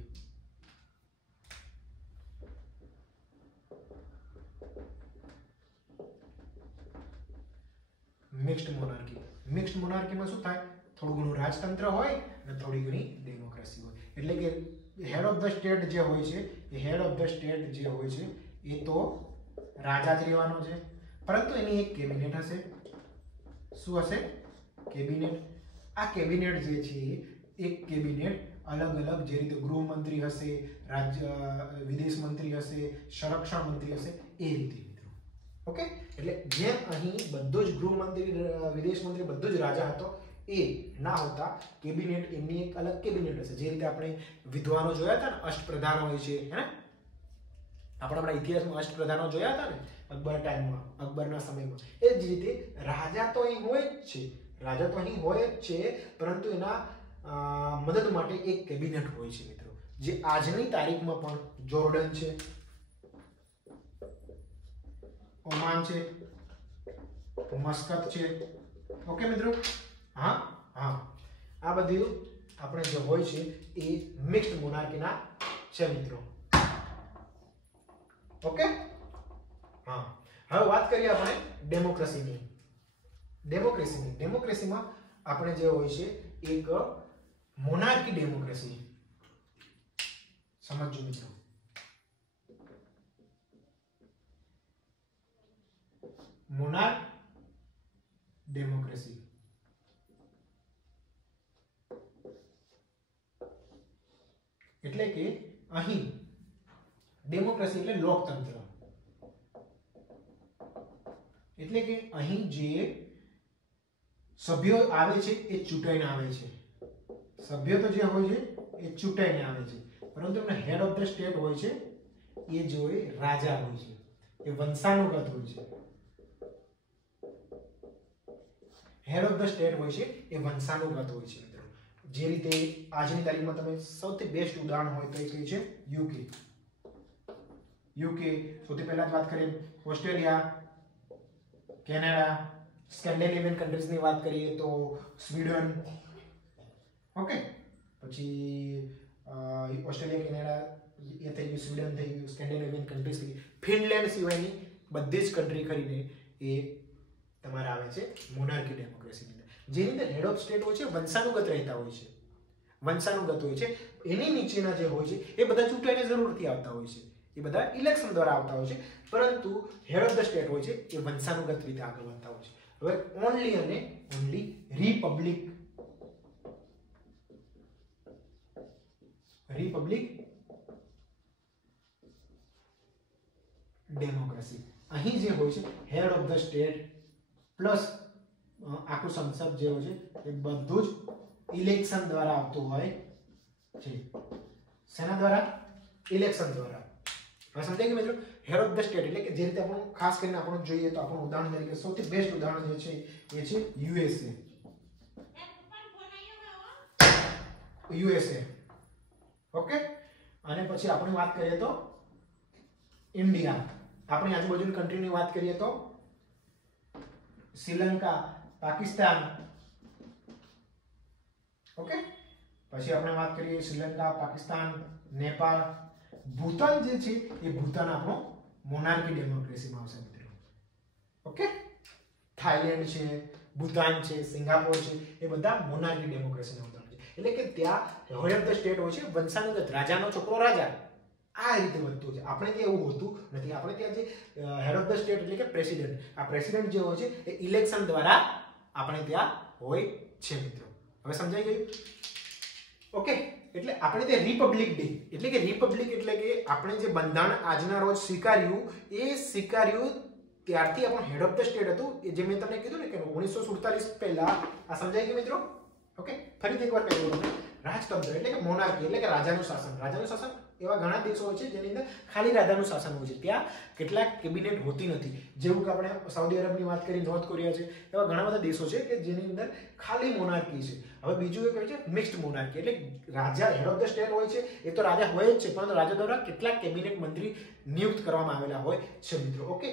મિક્સ્ડ મોનાર્કી. મિક્સ્ડ મોનાર્કીમાં શું થાય? થોડું ઘણું રાજતંત્ર હોય અને થોડી ઘણી ડેમોક્રેસી હોય. એટલે કે હેડ ઓફ ધ સ્ટેટ જે હોય છે એ તો રાજા જ રહેવાનો છે, પરંતુ એની એક કેબિનેટ હશે. શું હશે? કેબિનેટ. આ કેબિનેટ જે છે એક કેબિનેટ અલગ અલગ, જે રીતે ગૃહમંત્રી હશે, વિદેશ મંત્રી હશે, સંરક્ષણ મંત્રી હશે, એ રીતે. ઓકે, એટલે જેમ અહીં બધું જ ગૃહમંત્રી, વિદેશ મંત્રી બધું જ રાજા હતો એ ના હોતા, કેબિનેટ એમની એક અલગ કેબિનેટ હશે. જે રીતે આપણે વિદ્વાનો જોયા હતા ને, અષ્ટપ્રધાનો હોય છે, હે ને? આપણા ઇતિહાસમાં અષ્ટપ્રધાનો જોયા હતા ને અકબરના સમયમાં. એ જ રીતે રાજા તો અહીં હોય જ છે, પરંતુ એના મદદ માટે એક કેબિનેટ હોય છે મિત્રો. જે આજની તારીખમાં પણ જોર્ડન છે, ઓમાન છે, મસ્કત છે. ઓકે મિત્રો, હા, આ બધું આપણે જે હોય છે એ મિક્સ્ડ મોનાર્કીના છે મિત્રો. ઓકે, હા. હવે વાત કરીએ આપણે ડેમોક્રેસીની. ડેમોક્રેસીમાં આપણે જે હોય છે એક મોનાર્કી ડેમોક્રેસી. સમજજો મિત્રો. મોનાર્ક ડેમોક્રેસી એટલે કે અહીં ડેમોક્રેસી એટલે લોકતંત્ર, એટલે કે અહીં જે સભ્યો આવે છે એ ચૂંટાઈને આવે છે, સભ્યો તો જે હોય છે એ ચૂંટાઈને આવે છે, પરંતુ એમના હેડ ઓફ ધ સ્ટેટ હોય છે એ જો એ રાજા હોય છે, એ વંશાનુગત હોય છે, હેડ ઓફ ધ સ્ટેટ હોય છે એ વંશાનુગત હોય છે મિત્રો। જે રીતે આજની તારીખમાં તમે સૌથી બેસ્ટ ઉદાહરણ હોય તો એ કઈ છે યુકે, યુકે સૌથી પહેલા જ વાત કરીએ ઓસ્ટ્રેલિયા, કેનેડા, સ્કેન્ડિનેવિયન કન્ટ્રીઝની વાત કરીએ તો સ્વીડન, ઓકે, પછી ઓસ્ટ્રેલિયા, કેનેડા એ થઈ ગયું, સ્વીડન થઈ ગયું, સ્કેન્ડિનેવિયન કન્ટ્રીઝ થઈ ગઈ, ફિનલેન્ડ સિવાયની બધી જ કન્ટ્રી કરીને એ તમારે આવે છે મોનાર્કી ડેમોક્રેસીની અંદર, જેની અંદર હેડ ઓફ સ્ટેટ હોય છે વંશાનુગત રહેતા હોય છે, વંશાનુગત હોય છે, એની નીચેના જે હોય છે એ બધા ચૂંટાઈને જરૂરથી આવતા હોય છે, એ બધા ઇલેક્શન દ્વારા આવતા હોય છે, પરંતુ હેડ ઓફ ધ સ્ટેટ હોય છે એ વંશાનુગત રીતે આગળ વધતા હોય છે। હવે ઓનલી અને ઓનલી રિપબ્લિક ડેમોક્રેસી, અહીં જે હોય છે head of the state plus આખું સંસદ જે હોય છે એ બધું જ ઇલેક્શન દ્વારા આવતું હોય છે, શેના દ્વારા? ઇલેક્શન દ્વારા। હવે સમજાય ગયું મિત્રો? હેડ ઓફ ધ સ્ટેટ એટલે કે જે રીતે આપણું ખાસ કરીને આપણું જોઈએ તો આપણું ઉદાહરણ તરીકે સૌથી બેસ્ટ ઉદાહરણ જે છે એ છે યુએસએ, ઓકે, અને પછી આપણે વાત કરીએ તો ઇન્ડિયા, આપણી આજુબાજુની કન્ટ્રીની વાત કરીએ તો શ્રીલંકા, પાકિસ્તાન, ઓકે, પછી આપણે વાત કરીએ શ્રીલંકા, પાકિસ્તાન, નેપાળ, ભૂતાન જે છે એ ભૂતાન આપણો મોનાર્કી ડેમોક્રેસીમાં આવશે મિત્રો, ઓકે, થાઈલેન્ડ છે, ભૂતાન છે, સિંગાપોર છે, એ બધા મોનાર્કી ડેમોક્રેસીના ઉદાહરણ છે, એટલે કે ત્યાં હેડ ઓફ ધ સ્ટેટ હોય છે વંશાનુગત, રાજાનો છોકરો રાજા, આ રીતે વધતું છે। આપણે ત્યાં એવું હોતું નથી, આપણે ત્યાં જે હેડ ઓફ ધ સ્ટેટ એટલે કે પ્રેસિડેન્ટ, આ પ્રેસિડેન્ટ જે હોય છે એ ઇલેક્શન દ્વારા આપણે ત્યાં હોય છે મિત્રો। હવે સમજાઈ ગયું? ઓકે, એટલે આપણે તે રિપબ્લિક ડે એટલે કે રિપબ્લિક એટલે કે આપણે જે બંધારણ આજના રોજ સ્વીકાર્યું એ સ્વીકાર્યું ત્યારથી આપણું હેડ ઓફ ધ સ્ટેટ હતું, એ જે મેં તમને કીધું ને કે 1947 પહેલા, આ સમજાઈ ગયું મિત્રો? ઓકે, ફરીથી એકવાર કહી દઉં તમને, રાજતંત્ર એટલે કે મોનાર્કી એટલે કે રાજાનું શાસન, રાજાનું શાસન એવા ઘણા દેશો હોય છે જેની અંદર ખાલી રાજાનું શાસન હોય છે, ત્યાં કેટલાક કેબિનેટ હોતી નથી, જેવું કે આપણે સાઉદી અરબની વાત કરી, નોર્થ કોરિયા છે, એવા ઘણા બધા દેશો છે કે જેની અંદર ખાલી મોનાર્કી છે। હવે બીજું એક હોય છે મિક્સ્ડ મોનાર્કી, એટલે રાજા હેડ ઓફ ધ સ્ટેટ હોય છે, એ તો રાજા હોય જ છે, પરંતુ રાજા દ્વારા કેટલાક કેબિનેટ મંત્રી નિયુક્ત કરવામાં આવેલા હોય છે મિત્રો, ઓકે।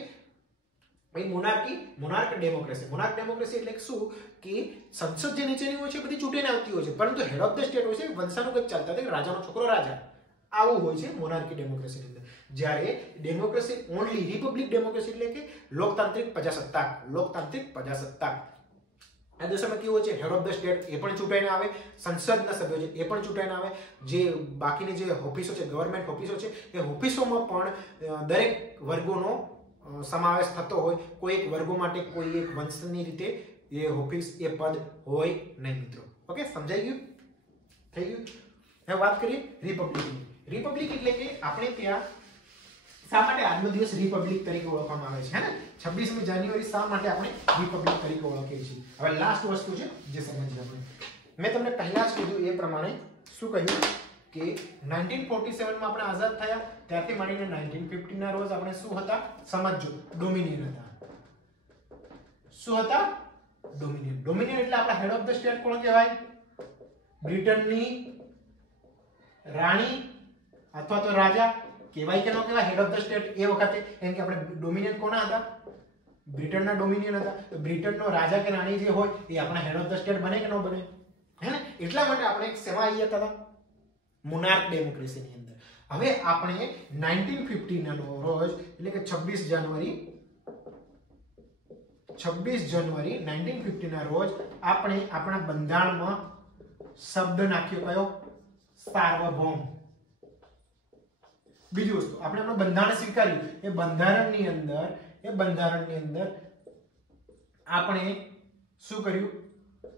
ભાઈ મોનાર્ક ડેમોક્રેસી એટલે શું કે સંસદ જે નીચેની હોય છે બધી ચૂંટીને આવતી હોય છે, પરંતુ હેડ ઓફ ધ સ્ટેટ હોય છે વંશાનુગત ચાલતા હોય, રાજાનો છોકરો રાજા, આવું હોય છે મોનાર્કી ડેમોક્રેસીની અંદર। જ્યારે ડેમોક્રેસી ઓનલી રિપબ્લિક ડેમોક્રેસી એટલે કે લોકતાંત્રિક પ્રજાસત્તાક, આ દેશોમાં કેવું હોય છે હેડ ઓફ ધ સ્ટેટ એ પણ ચૂંટાઈને આવે, સંસદના સભ્યો છે એ પણ ચૂંટાઈને આવે, જે બાકીની જે ઓફિસો છે, ગવર્મેન્ટ ઓફિસો છે, એ ઓફિસોમાં પણ દરેક વર્ગોનો સમાવેશ થતો હોય, કોઈ એક વર્ગો માટે કોઈ એક વંશની રીતે એ ઓફિસ એ પદ હોય નહીં મિત્રો, ઓકે, સમજાઈ ગયું? થઈ ગયું? હવે વાત કરીએ રિપબ્લિક એટલે કે આપણે ત્યાં શા માટે આજનો દિવસ રિપબ્લિક તરીકે ઓળખવામાં આવે છે, હે ને? 26મી જાન્યુઆરી શા માટે આપણે રિપબ્લિક તરીકે ઓળખીએ છીએ? હવે લાસ્ટ વસ્તુ છે જે સમજીએ આપણે, મેં તમને પહેલા જ કીધું એ પ્રમાણે શું કહ્યું કે 1947 માં આપણે આઝાદ થયા, ત્યારથી માંડીને 1950 ના રોજ આપણે શું હતા? સમજો, ડોમિનિયન હતા। શું હતા? ડોમિનિયન એટલે આપણા હેડ ઓફ ધ સ્ટેટ કોણ કહેવાય? બ્રિટનની રાણી અથવા તો રાજા કહેવાય કે ન કહેવાય હેડ ઓફ ધ સ્ટેટ એ વખતે? કેમ કે આપણે ડોમિનિયન કોના હતા? બ્રિટનના ડોમિનિયન હતા, તો બ્રિટનનો રાજા કે રાણી જે હોય એ આપણા હેડ ઓફ ધ સ્ટેટ બને કે ન બને? હે ને? એટલા માટે આપણે શેમાં આવી હતા? મોનાર્ક ડેમોક્રેસીની અંદર। હવે આપણે 1950 ના રોજ એટલે કે 26 જાન્યુઆરી 1950 ના રોજ આપણે આપણા બંધારણમાં શબ્દ નાખ્યો કયો? સાર્વભૌમ। બીજી વસ્તુ, આપણે આપણું બંધારણ સ્વીકાર્યું, એ બંધારણની અંદર આપણે શું કર્યું?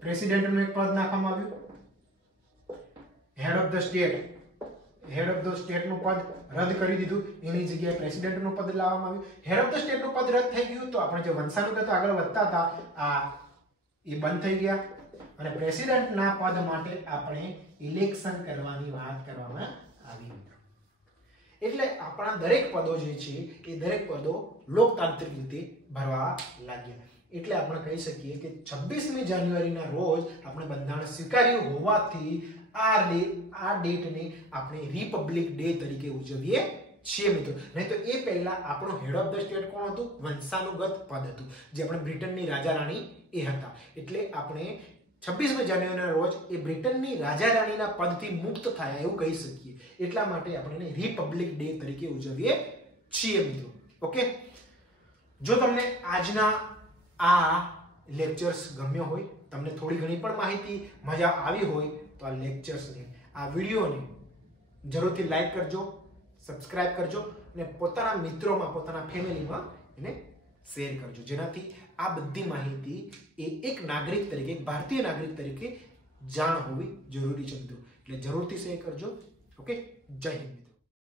પ્રેસિડેન્ટનું એક પદ નાખવામાં આવ્યું, head of the state head of the સ્ટેટનું પદ રદ કરી દીધું, એની જગ્યાએ પ્રેસિડેન્ટનું પદ લાવવામાં આવ્યું. હેડ ઓફ ધ સ્ટેટનું પદ રદ થઈ ગયું તો આપણે જે વંશાનુગત આગળ વધતા હતા એ બંધ થઈ ગયા અને પ્રેસિડેન્ટના પદ માટે આપણે ઇલેક્શન કરવાની વાત કરવામાં આવી. એટલે આપણા દરેક પદો જે છે એ દરેક પદો લોકતાંત્રિક રીતે ભરવા લાગ્યા. એટલે આપણે કહી શકીએ કે 26મી જાન્યુઆરીના રોજ આપણે બંધારણ સ્વીકાર્યું હોવાથી આ ડેટને આપણે રિપબ્લિક ડે તરીકે ઉજવીએ છીએ મિત્રો. નહીં તો એ પહેલા આપણો હેડ ઓફ ધ સ્ટેટ કોણ હતું? વંશાનુગત પદ હતું, જે આપણે બ્રિટનની રાજા રાણી એ હતા. એટલે આપણે 26મી જાન્યુઆરીના રોજ એ બ્રિટનની રાજા રાણીના પદથી મુક્ત થયા એવું કહી શકીએ. એટલા માટે આપણે એને રિપબ્લિક ડે તરીકે ઉજવીએ છીએ મિત્રો. ઓકે, જો તમને આજના આ લેક્ચર્સ ગમ્યો હોય, તમને થોડી ઘણી પણ માહિતી મજા આવી હોય તો આ લેક્ચર્સને, આ વિડીયોને જરૂરથી લાઈક કરજો, સબસ્ક્રાઇબ કરજો અને પોતાના મિત્રોમાં, પોતાના ફેમિલીમાં એને શેર કરજો, જેનાથી આ બધી માહિતી એ એક નાગરિક તરીકે, એક ભારતીય નાગરિક તરીકે જાણ હોવી જરૂરી છે મિત્રો. એટલે જરૂરથી શેર કરજો. ઓકે, જય હિન્દ.